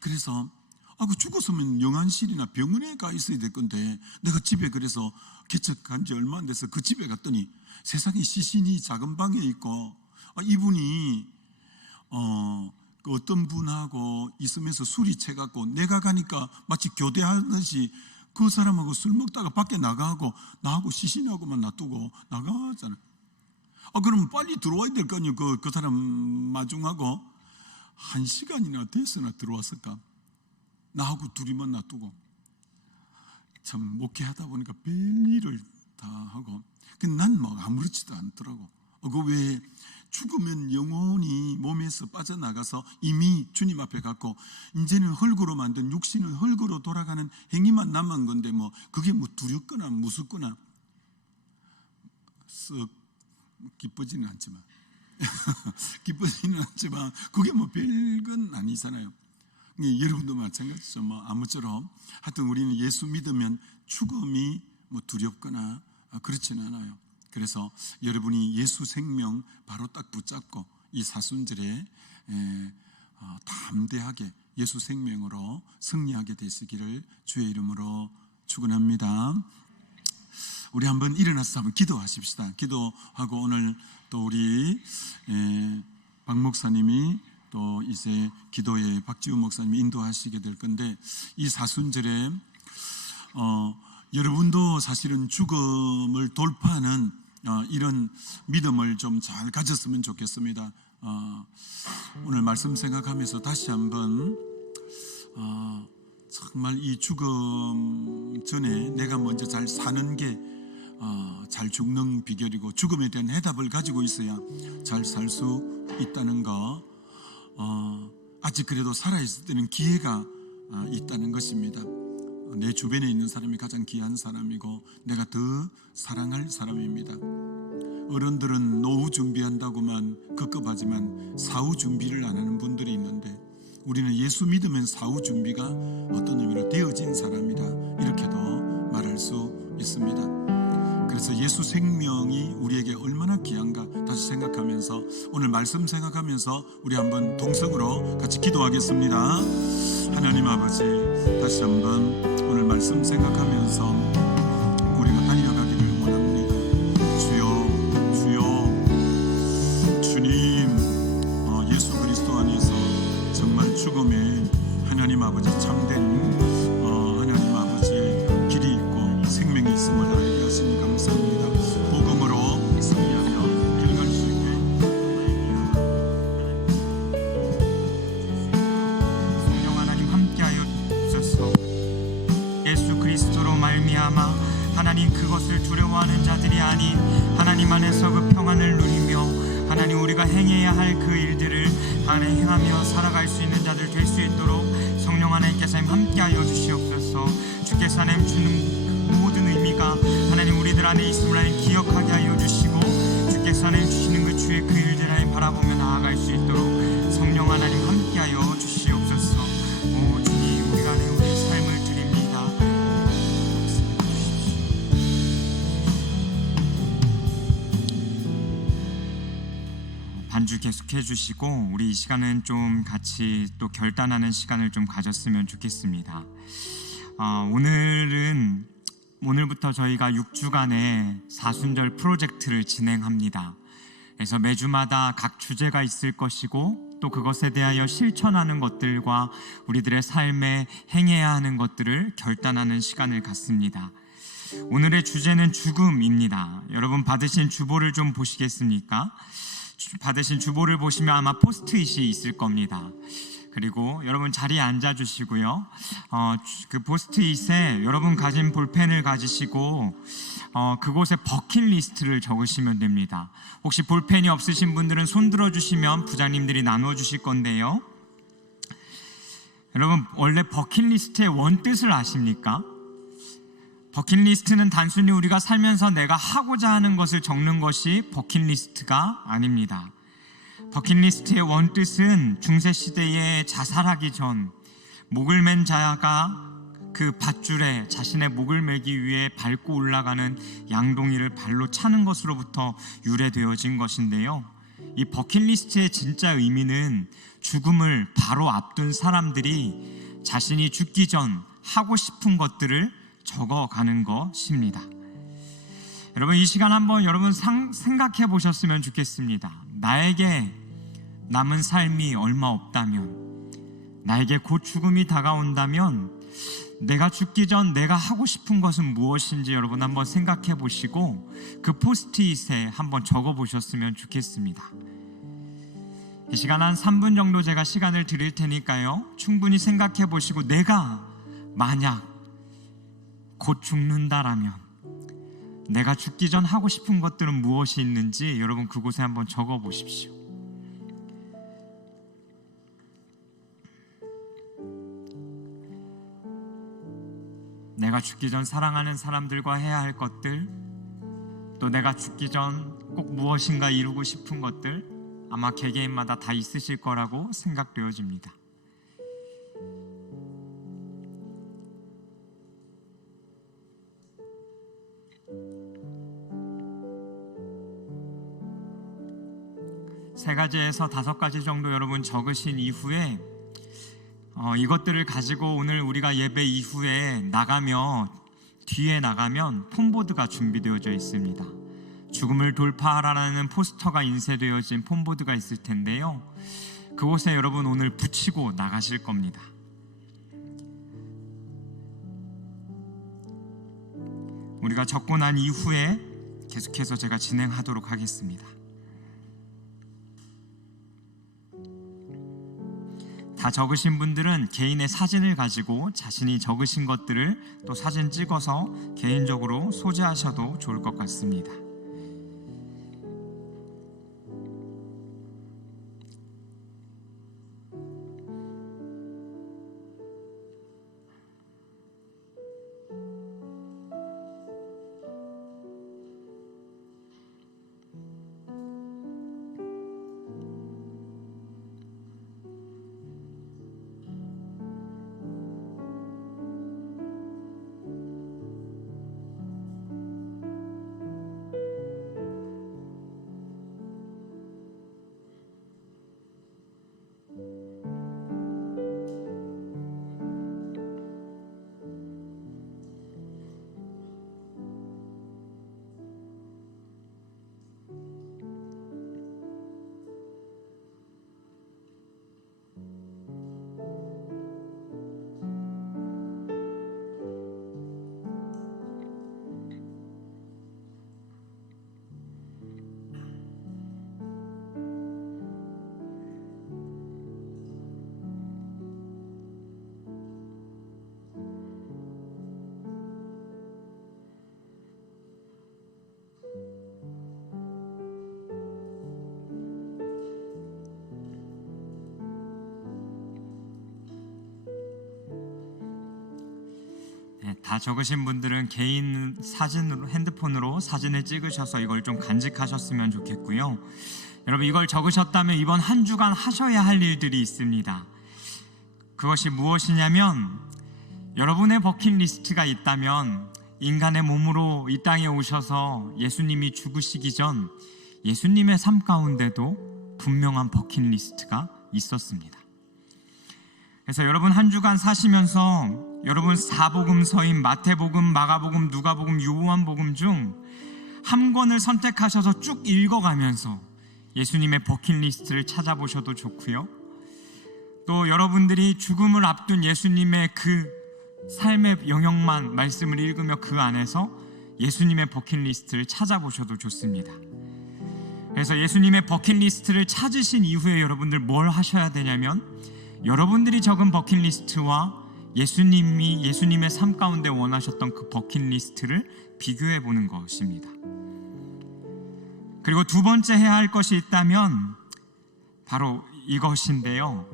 그래서 그 죽었으면 영안실이나 병원에 가 있어야 될 건데, 내가 집에 그래서 개척한 지 얼마 안 돼서 그 집에 갔더니 세상에 시신이 작은 방에 있고, 이분이 어떤 분하고 있으면서 술이 채갖고 내가 가니까 마치 교대하듯이 그 사람하고 술 먹다가 밖에 나가고 나하고 시신하고만 놔두고 나가잖아. 그러면 빨리 들어와야 될 거 아니에요. 그 사람 마중하고 1시간이나 돼서나 들어왔을까? 나하고 둘이만 놔두고. 참 목회하다 보니까 별일을 다 하고, 근데 난 막 아무렇지도 않더라고. 그 외에 죽으면 영혼이 몸에서 빠져나가서 이미 주님 앞에 갔고, 이제는 흙으로 만든 육신은 흙으로 돌아가는 행위만 남은 건데, 뭐 그게 뭐 두렵거나 무섭거나 썩 기쁘지는 않지만 그게 뭐 별건 아니잖아요. 여러분도 마찬가지죠. 뭐 아무쪼록 하여튼 우리는 예수 믿으면 죽음이 뭐 두렵거나 그렇지는 않아요. 그래서 여러분이 예수 생명 바로 딱 붙잡고 이 사순절에 담대하게 예수 생명으로 승리하게 되시기를 주의 이름으로 축원합니다. 우리 한번 일어나서 한번 기도하십시다. 기도하고 오늘 또 우리 박 목사님이 또 이제 기도에 박지우 목사님이 인도하시게 될 건데, 이 사순절에 여러분도 사실은 죽음을 돌파하는 이런 믿음을 좀 잘 가졌으면 좋겠습니다. 오늘 말씀 생각하면서 다시 한번 정말 이 죽음 전에 내가 먼저 잘 사는 게 잘 죽는 비결이고, 죽음에 대한 해답을 가지고 있어야 잘 살 수 있다는 거, 아직 그래도 살아있을 때는 기회가 있다는 것입니다. 내 주변에 있는 사람이 가장 귀한 사람이고 내가 더 사랑할 사람입니다. 어른들은 노후 준비한다고만 급급하지만 사후 준비를 안 하는 분들이 있는데, 우리는 예수 믿으면 사후 준비가 어떤 의미로 되어진 사람이다, 이렇게도 말할 수 있습니다. 그래서 예수 생명이 우리에게 얼마나 귀한가 다시 생각하면서, 오늘 말씀 생각하면서 우리 한번 동성으로 같이 기도하겠습니다. 하나님 아버지, 다시 한번 오늘 말씀 생각하면서 우리가 달려가기를 원합니다. 주님, 예수 그리스도 안에서 정말 죽음에 하나님 아버지 참된 하나님 아버지의 길이 있고 생명이 있음을 알게 하시니 감사합니다. 복음으로 승리하며 길갈 수 있게 성령 하나님 함께하여 주소서. 예수 그리스도로 말미암아 하나님 그것을 두려워하는 자들이 아닌 하나님 안에서 그 평안을 누리며 하나님 우리가 행해야 할 그 일들을 하나님 행하며 살아갈 수 있는 자들 될 수 있도록 성령 하나님께서 함께하여 주시옵소서. 주께서 하나님 주는 모든 의미가 하나님 우리들 안에 있음을 하나님 기억하게 하여 주시고, 주께서 하나님 주시는 그 주의 그 일들 하나님 바라보며 나아갈 수 있도록 성령 하나님 함께하여 주시옵소서. 오 주님, 우리가 하나님 우리의 삶을 드립니다. 반주 계속해 주시고 우리 이 시간은 좀 같이 또 결단하는 시간을 좀 가졌으면 좋겠습니다. 오늘부터 저희가 6주간의 사순절 프로젝트를 진행합니다. 그래서 매주마다 각 주제가 있을 것이고, 또 그것에 대하여 실천하는 것들과 우리들의 삶에 행해야 하는 것들을 결단하는 시간을 갖습니다. 오늘의 주제는 죽음입니다. 여러분 받으신 주보를 좀 보시겠습니까? 받으신 주보를 보시면 아마 포스트잇이 있을 겁니다. 그리고 여러분 자리에 앉아 주시고요. 그 포스트잇에 여러분 가진 볼펜을 가지시고 그곳에 버킷리스트를 적으시면 됩니다. 혹시 볼펜이 없으신 분들은 손 들어 주시면 부장님들이 나눠 주실 건데요. 여러분 원래 버킷리스트의 원뜻을 아십니까? 버킷리스트는 단순히 우리가 살면서 내가 하고자 하는 것을 적는 것이 버킷리스트가 아닙니다. 버킷리스트의 원뜻은 중세시대에 자살하기 전 목을 맨 자가 그 밧줄에 자신의 목을 매기 위해 밟고 올라가는 양동이를 발로 차는 것으로부터 유래되어진 것인데요, 이 버킷리스트의 진짜 의미는 죽음을 바로 앞둔 사람들이 자신이 죽기 전 하고 싶은 것들을 적어가는 것입니다. 여러분 이 시간 한번 여러분 생각해 보셨으면 좋겠습니다. 나에게 남은 삶이 얼마 없다면, 나에게 곧 죽음이 다가온다면 내가 죽기 전 내가 하고 싶은 것은 무엇인지 여러분 한번 생각해 보시고 그 포스트잇에 한번 적어 보셨으면 좋겠습니다. 이 시간 한 3분 정도 제가 시간을 드릴 테니까요, 충분히 생각해 보시고 내가 만약 곧 죽는다라면 내가 죽기 전 하고 싶은 것들은 무엇이 있는지 여러분 그곳에 한번 적어 보십시오. 내가 죽기 전 사랑하는 사람들과 해야 할 것들, 또 내가 죽기 전 꼭 무엇인가 이루고 싶은 것들, 아마 개개인마다 다 있으실 거라고 생각되어집니다. 세 가지에서 5가지 정도 여러분 적으신 이후에 이것들을 가지고 오늘 우리가 예배 이후에 뒤에 나가면 폰보드가 준비되어져 있습니다. 죽음을 돌파하라는 포스터가 인쇄되어진 폰보드가 있을 텐데요, 그곳에 여러분 오늘 붙이고 나가실 겁니다. 우리가 적고 난 이후에 계속해서 제가 진행하도록 하겠습니다. 다 적으신 분들은 개인의 사진을 가지고 자신이 적으신 것들을 또 사진 찍어서 개인적으로 소지하셔도 좋을 것 같습니다. 다 적으신 분들은 개인 사진으로, 핸드폰으로 사진을 찍으셔서 이걸 좀 간직하셨으면 좋겠고요. 여러분, 이걸 적으셨다면 이번 한 주간 하셔야 할 일들이 있습니다. 그것이 무엇이냐면, 여러분의 버킷리스트가 있다면 인간의 몸으로 이 땅에 오셔서 예수님이 죽으시기 전 예수님의 삶 가운데도 분명한 버킷리스트가 있었습니다. 그래서 여러분 한 주간 사시면서 여러분 사복음서인 마태복음, 마가복음, 누가복음, 요한복음 중 한 권을 선택하셔서 쭉 읽어가면서 예수님의 버킷리스트를 찾아보셔도 좋고요. 또 여러분들이 죽음을 앞둔 예수님의 그 삶의 영역만 말씀을 읽으며 그 안에서 예수님의 버킷리스트를 찾아보셔도 좋습니다. 그래서 예수님의 버킷리스트를 찾으신 이후에 여러분들 뭘 하셔야 되냐면, 여러분들이 적은 버킷리스트와 예수님의 삶 가운데 원하셨던 그 버킷리스트를 비교해 보는 것입니다. 그리고 두 번째 해야 할 것이 있다면 바로 이것인데요,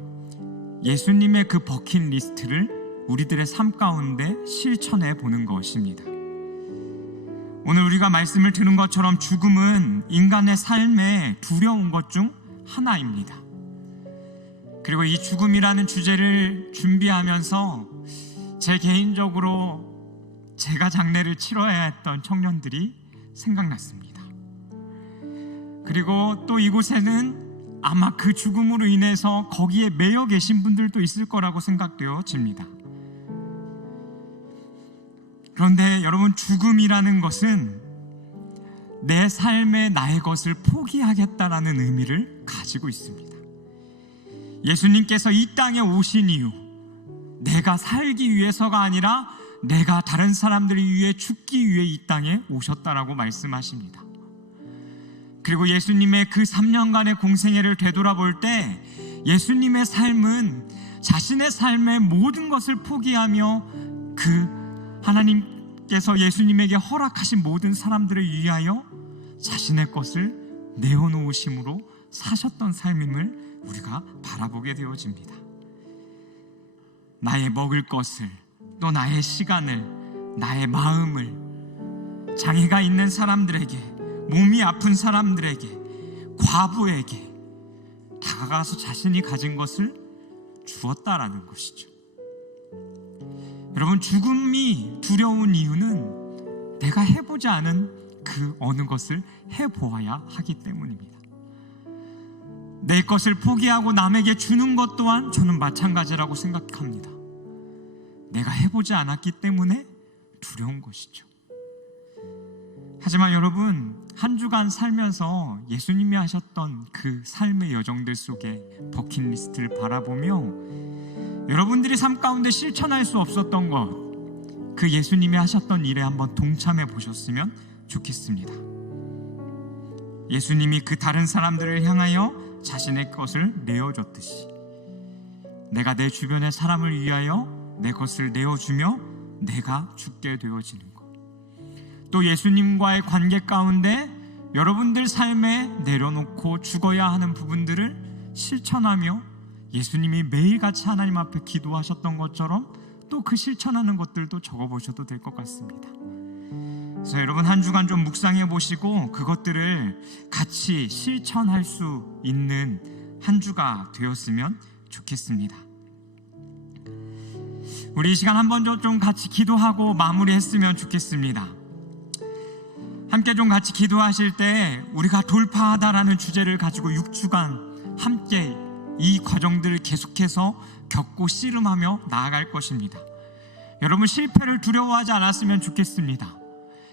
예수님의 그 버킷리스트를 우리들의 삶 가운데 실천해 보는 것입니다. 오늘 우리가 말씀을 들은 것처럼 죽음은 인간의 삶에 두려운 것 중 하나입니다. 그리고 이 죽음이라는 주제를 준비하면서 제 개인적으로 제가 장례를 치러야 했던 청년들이 생각났습니다. 그리고 또 이곳에는 아마 그 죽음으로 인해서 거기에 매여 계신 분들도 있을 거라고 생각되어집니다. 그런데 여러분, 죽음이라는 것은 내 삶에 나의 것을 포기하겠다라는 의미를 가지고 있습니다. 예수님께서 이 땅에 오신 이유, 내가 살기 위해서가 아니라 내가 다른 사람들을 위해 죽기 위해 이 땅에 오셨다라고 말씀하십니다. 그리고 예수님의 그 3년간의 공생애를 되돌아볼 때 예수님의 삶은 자신의 삶의 모든 것을 포기하며 그 하나님께서 예수님에게 허락하신 모든 사람들을 위하여 자신의 것을 내어놓으심으로 사셨던 삶임을 우리가 바라보게 되어집니다. 나의 먹을 것을, 또 나의 시간을, 나의 마음을 장애가 있는 사람들에게, 몸이 아픈 사람들에게, 과부에게 다가가서 자신이 가진 것을 주었다라는 것이죠. 여러분, 죽음이 두려운 이유는 내가 해보지 않은 그 어느 것을 해보아야 하기 때문입니다. 내 것을 포기하고 남에게 주는 것 또한 저는 마찬가지라고 생각합니다. 내가 해보지 않았기 때문에 두려운 것이죠. 하지만 여러분, 한 주간 살면서 예수님이 하셨던 그 삶의 여정들 속에 버킷리스트를 바라보며 여러분들이 삶 가운데 실천할 수 없었던 것, 그 예수님이 하셨던 일에 한번 동참해 보셨으면 좋겠습니다. 예수님이 그 다른 사람들을 향하여 자신의 것을 내어줬듯이 내가 내 주변의 사람을 위하여 내 것을 내어주며 내가 죽게 되어지는 것, 또 예수님과의 관계 가운데 여러분들 삶에 내려놓고 죽어야 하는 부분들을 실천하며 예수님이 매일같이 하나님 앞에 기도하셨던 것처럼 또 그 실천하는 것들도 적어보셔도 될 것 같습니다. 그래서 여러분, 한 주간 좀 묵상해 보시고 그것들을 같이 실천할 수 있는 한 주가 되었으면 좋겠습니다. 우리 이 시간 한번 좀 같이 기도하고 마무리했으면 좋겠습니다. 함께 좀 같이 기도하실 때 우리가 돌파하다라는 주제를 가지고 6주간 함께 이 과정들을 계속해서 겪고 씨름하며 나아갈 것입니다. 여러분, 실패를 두려워하지 않았으면 좋겠습니다.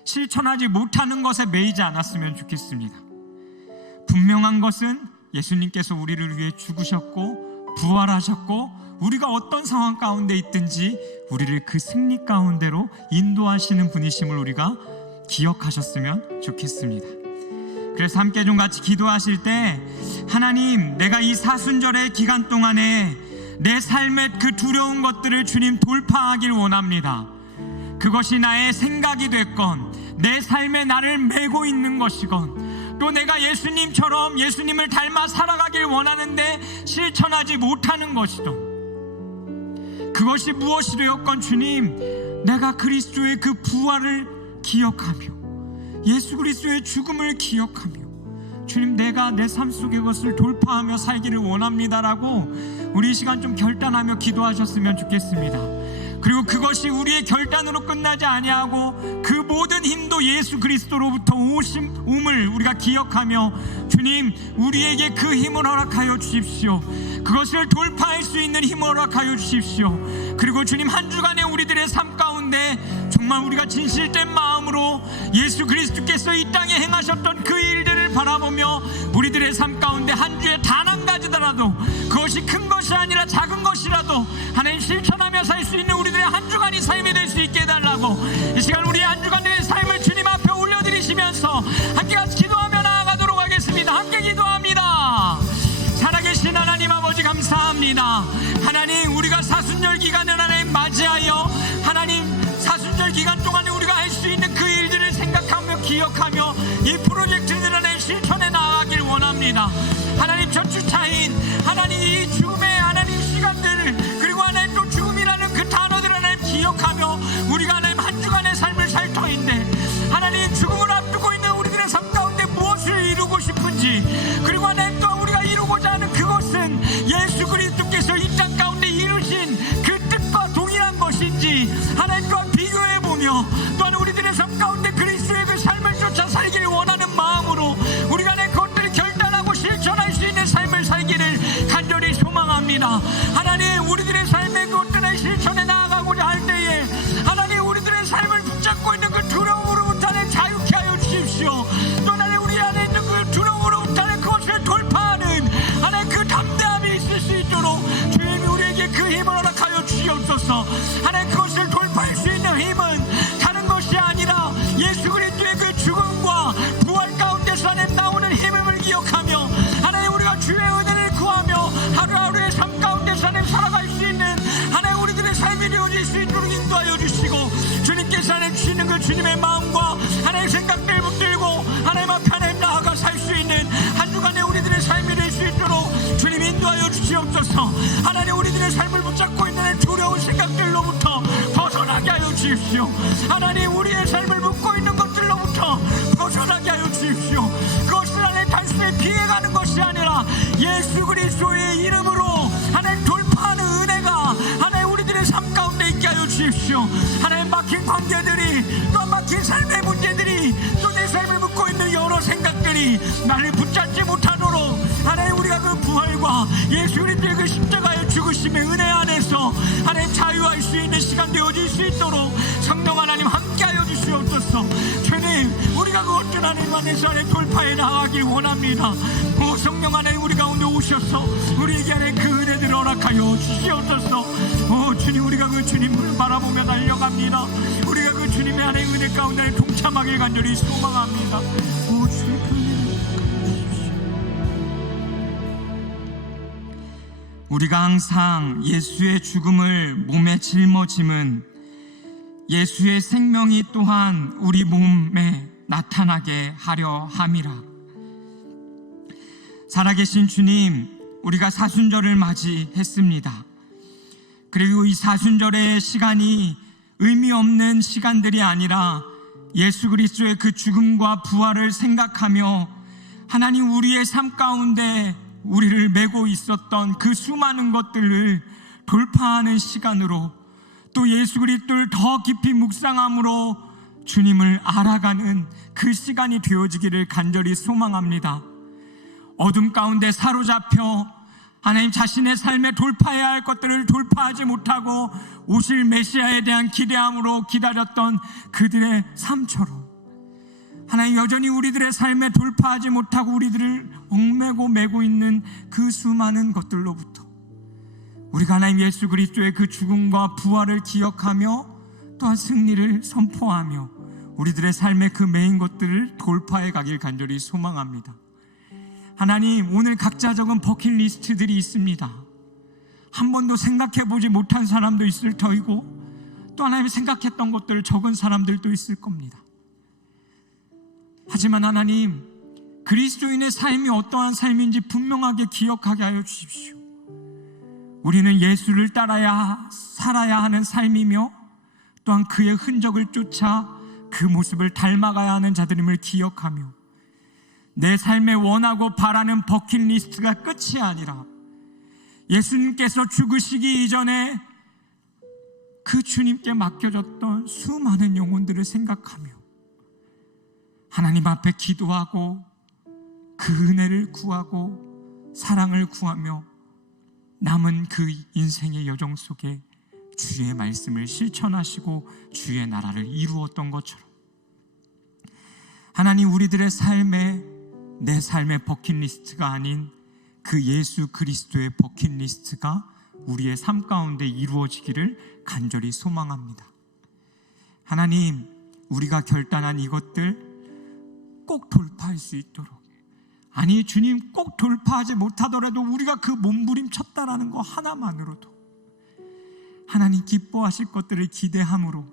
실천하지 못하는 것에 매이지 않았으면 좋겠습니다. 분명한 것은 예수님께서 우리를 위해 죽으셨고 부활하셨고 우리가 어떤 상황 가운데 있든지 우리를 그 승리 가운데로 인도하시는 분이심을 우리가 기억하셨으면 좋겠습니다. 그래서 함께 좀 같이 기도하실 때, 하나님, 내가 이 사순절의 기간 동안에 내 삶의 그 두려운 것들을 주님 돌파하길 원합니다. 그것이 나의 생각이 됐건 내 삶에 나를 메고 있는 것이건 또 내가 예수님처럼 예수님을 닮아 살아가길 원하는데 실천하지 못하는 것이든 그것이 무엇이 되었건 주님, 내가 그리스도의 그 부활을 기억하며 예수 그리스도의 죽음을 기억하며 주님, 내가 내 삶 속의 것을 돌파하며 살기를 원합니다라고 우리 이 시간 좀 결단하며 기도하셨으면 좋겠습니다. 그리고 그것이 우리의 결단으로 끝나지 아니하고 그 모든 힘도 예수 그리스도로부터 오심을 우리가 기억하며 주님, 우리에게 그 힘을 허락하여 주십시오. 그것을 돌파할 수 있는 힘을 허락하여 주십시오. 그리고 주님, 한 주간의 우리들의 삶 가운데 정말 우리가 진실된 마음으로 예수 그리스도께서 이 땅에 행하셨던 그 일들을 바라보며 우리들의 삶 가운데 한 주에 단 한 가지더라도, 그것이 큰 것이 아니라 작은 것이라도 하나님 실천하며 살 수 있는 우리들의 한 주간이 삶이 될 수 있게 해달라고, 이 시간 우리의 한 주간의 삶을 주님 앞에 올려드리시면서 함께 같이 기도하며 나아가도록 하겠습니다. 함께 기도합니다. 살아계신 하나님 아버지, 감사합니다. 하나님, 우리가 사순절 기간을 하나님 맞이하여 하나님 사순절 기간 동안에 우리가 할 수 있는 그 일들을 생각하며 기억하며 이 프로젝트들을 하나님 실천해 나아가길 원합니다. 하나님, 전주차인 하나님 이 죽음의 하나님 시간들을, 그리고 하나님 또 죽음이라는 그 단어들을 하나님 기억하며 우리가 하나님 한 주간의 삶을 살 터인데, 하나님 죽음을 앞두고 있는 우리들의 삶 가운데 무엇을 이루고 싶은지, 그리고 하나님 또 우리가 이루고자 하는 그것은 예수 그리스도께서 이 땅 가운데 이루신 그 뜻과 동일한 것인지 하나님 또한 비교해보며, 또한 우리들의 삶 가운데 그리스도의 그 삶을 쫓아 살기를 원하는 마음으로 우리가 내 것들을 결단하고 실천할 수 있는 삶을 살기를 간절히 소망합니다. 하나님, 우리들의 삶의 것들을 실천해 나아가고자 할 때에 하나님, 우리들의 삶을 붙잡고 있는 그 두려움으로부터 자유케 하여 주십시오. 또 하나님, 우리 안에 있는 그 두려움으로부터 그것을 돌파하는 하나님 그 담대함이 있을 수 있도록 주님이 우리에게 그 힘을 허락하여 주시옵소서. 하나님, 그것을 돌파할 수 있는 힘은 다른 것이 아니라 예수 그리스도의 그 죽음과 부활 가운데서 하나님 나오는 힘을 기억하며 하나님, 우리가 주의 은혜를 구하며 하루하루의 삶 가운데서 하나님 살아갈 수 있는 하나님 우리들의 삶이 되어질 수 있도록 인도하여 주시고, 주님께서 하나님 주시는 그 주님의 마음과 하나님의 생각들 붙들고 하나님 앞에 하나님 나아가 살 수 있는 한 주간의 우리들의 삶이 될 수 있도록 주님 인도하여 주시옵소서. 하나님, 우리들의 삶을 붙잡고 있는 두려운 생각들로부터 벗어나게 하여 주십시오. 하나님, 우리의 삶을 묶고 있는 것들로부터 벗어나게 하여 주십시오. 그것을 하나님 단순히 피해가는 것이 아니라 예수 그리스도의 이름으로 하나님 돌파하는 은혜가 하나님 우리들의 삶 가운데 있게 하여 주십시오. 하나님, 막힌 관계들이, 또 막힌 삶의 문제들이, 또 내 삶을 묶고 있는 여러 생각들이 나를 붙잡지 못하도록 하나님, 우리가 그 부활과 예수 그리스도의 그 십자가의 죽으심의 은혜 안에서 하나님 자유할 수 있는 시간 되어질 수 있도록 성령 하나님 함께하여 주시옵소서. 주님, 우리가 그 어떤 하나님 안에서 하나님 돌파해 나가길 원합니다. 오 성령 하나님, 우리 가운데 오셔서 우리에게 하나님 그 은혜들을 허락하여 주시옵소서. 오 주님, 우리가 그 주님을 바라보며 달려갑니다. 우리가 그 주님의 하나님 은혜 가운데 동참하길 간절히 소망합니다. 오 주의 그 은혜를 주십시오. 우리가 항상 예수의 죽음을 몸에 짊어짐은 예수의 생명이 또한 우리 몸에 나타나게 하려 함이라. 살아계신 주님, 우리가 사순절을 맞이했습니다. 그리고 이 사순절의 시간이 의미 없는 시간들이 아니라 예수 그리스도의 그 죽음과 부활을 생각하며 하나님, 우리의 삶 가운데 우리를 메고 있었던 그 수많은 것들을 돌파하는 시간으로, 또 예수 그리스도를 더 깊이 묵상함으로 주님을 알아가는 그 시간이 되어지기를 간절히 소망합니다. 어둠 가운데 사로잡혀 하나님 자신의 삶에 돌파해야 할 것들을 돌파하지 못하고 오실 메시아에 대한 기대함으로 기다렸던 그들의 삶처럼 하나님, 여전히 우리들의 삶에 돌파하지 못하고 우리들을 얽매고 매고 있는 그 수많은 것들로부터 우리가 하나님 예수 그리스도의 그 죽음과 부활을 기억하며 또한 승리를 선포하며 우리들의 삶의 그 메인 것들을 돌파해 가길 간절히 소망합니다. 하나님, 오늘 각자 적은 버킷리스트들이 있습니다. 한 번도 생각해보지 못한 사람도 있을 터이고, 또 하나님 생각했던 것들을 적은 사람들도 있을 겁니다. 하지만 하나님, 그리스도인의 삶이 어떠한 삶인지 분명하게 기억하게 하여 주십시오. 우리는 예수를 따라야 살아야 하는 삶이며, 또한 그의 흔적을 쫓아 그 모습을 닮아가야 하는 자들임을 기억하며 내 삶에 원하고 바라는 버킷리스트가 끝이 아니라 예수님께서 죽으시기 이전에 그 주님께 맡겨졌던 수많은 영혼들을 생각하며 하나님 앞에 기도하고 그 은혜를 구하고 사랑을 구하며 남은 그 인생의 여정 속에 주의 말씀을 실천하시고 주의 나라를 이루었던 것처럼 하나님, 우리들의 삶에 내 삶의 버킷리스트가 아닌 그 예수 그리스도의 버킷리스트가 우리의 삶 가운데 이루어지기를 간절히 소망합니다. 하나님, 우리가 결단한 이것들 꼭 돌파할 수 있도록, 아니 주님, 꼭 돌파하지 못하더라도 우리가 그 몸부림쳤다라는 거 하나만으로도 하나님 기뻐하실 것들을 기대함으로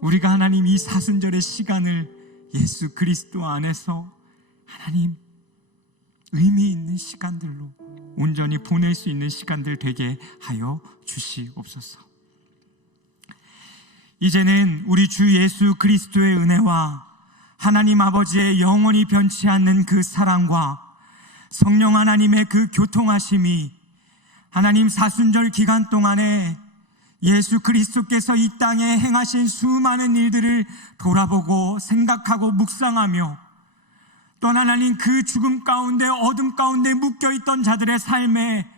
우리가 하나님 이 사순절의 시간을 예수 그리스도 안에서 하나님 의미 있는 시간들로 온전히 보낼 수 있는 시간들 되게 하여 주시옵소서. 이제는 우리 주 예수 그리스도의 은혜와 하나님 아버지의 영원히 변치 않는 그 사랑과 성령 하나님의 그 교통하심이 하나님 사순절 기간 동안에 예수 그리스도께서 이 땅에 행하신 수많은 일들을 돌아보고 생각하고 묵상하며 또한 하나님 그 죽음 가운데 어둠 가운데 묶여있던 자들의 삶에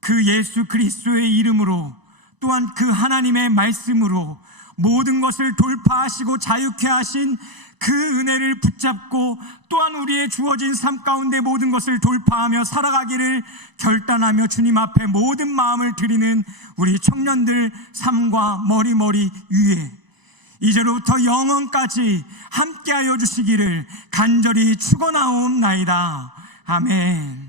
그 예수 그리스도의 이름으로 또한 그 하나님의 말씀으로 모든 것을 돌파하시고 자유케 하신 그 은혜를 붙잡고 또한 우리의 주어진 삶 가운데 모든 것을 돌파하며 살아가기를 결단하며 주님 앞에 모든 마음을 드리는 우리 청년들 삶과 머리머리 위에 이제로부터 영원까지 함께하여 주시기를 간절히 축원하옵나이다. 아멘.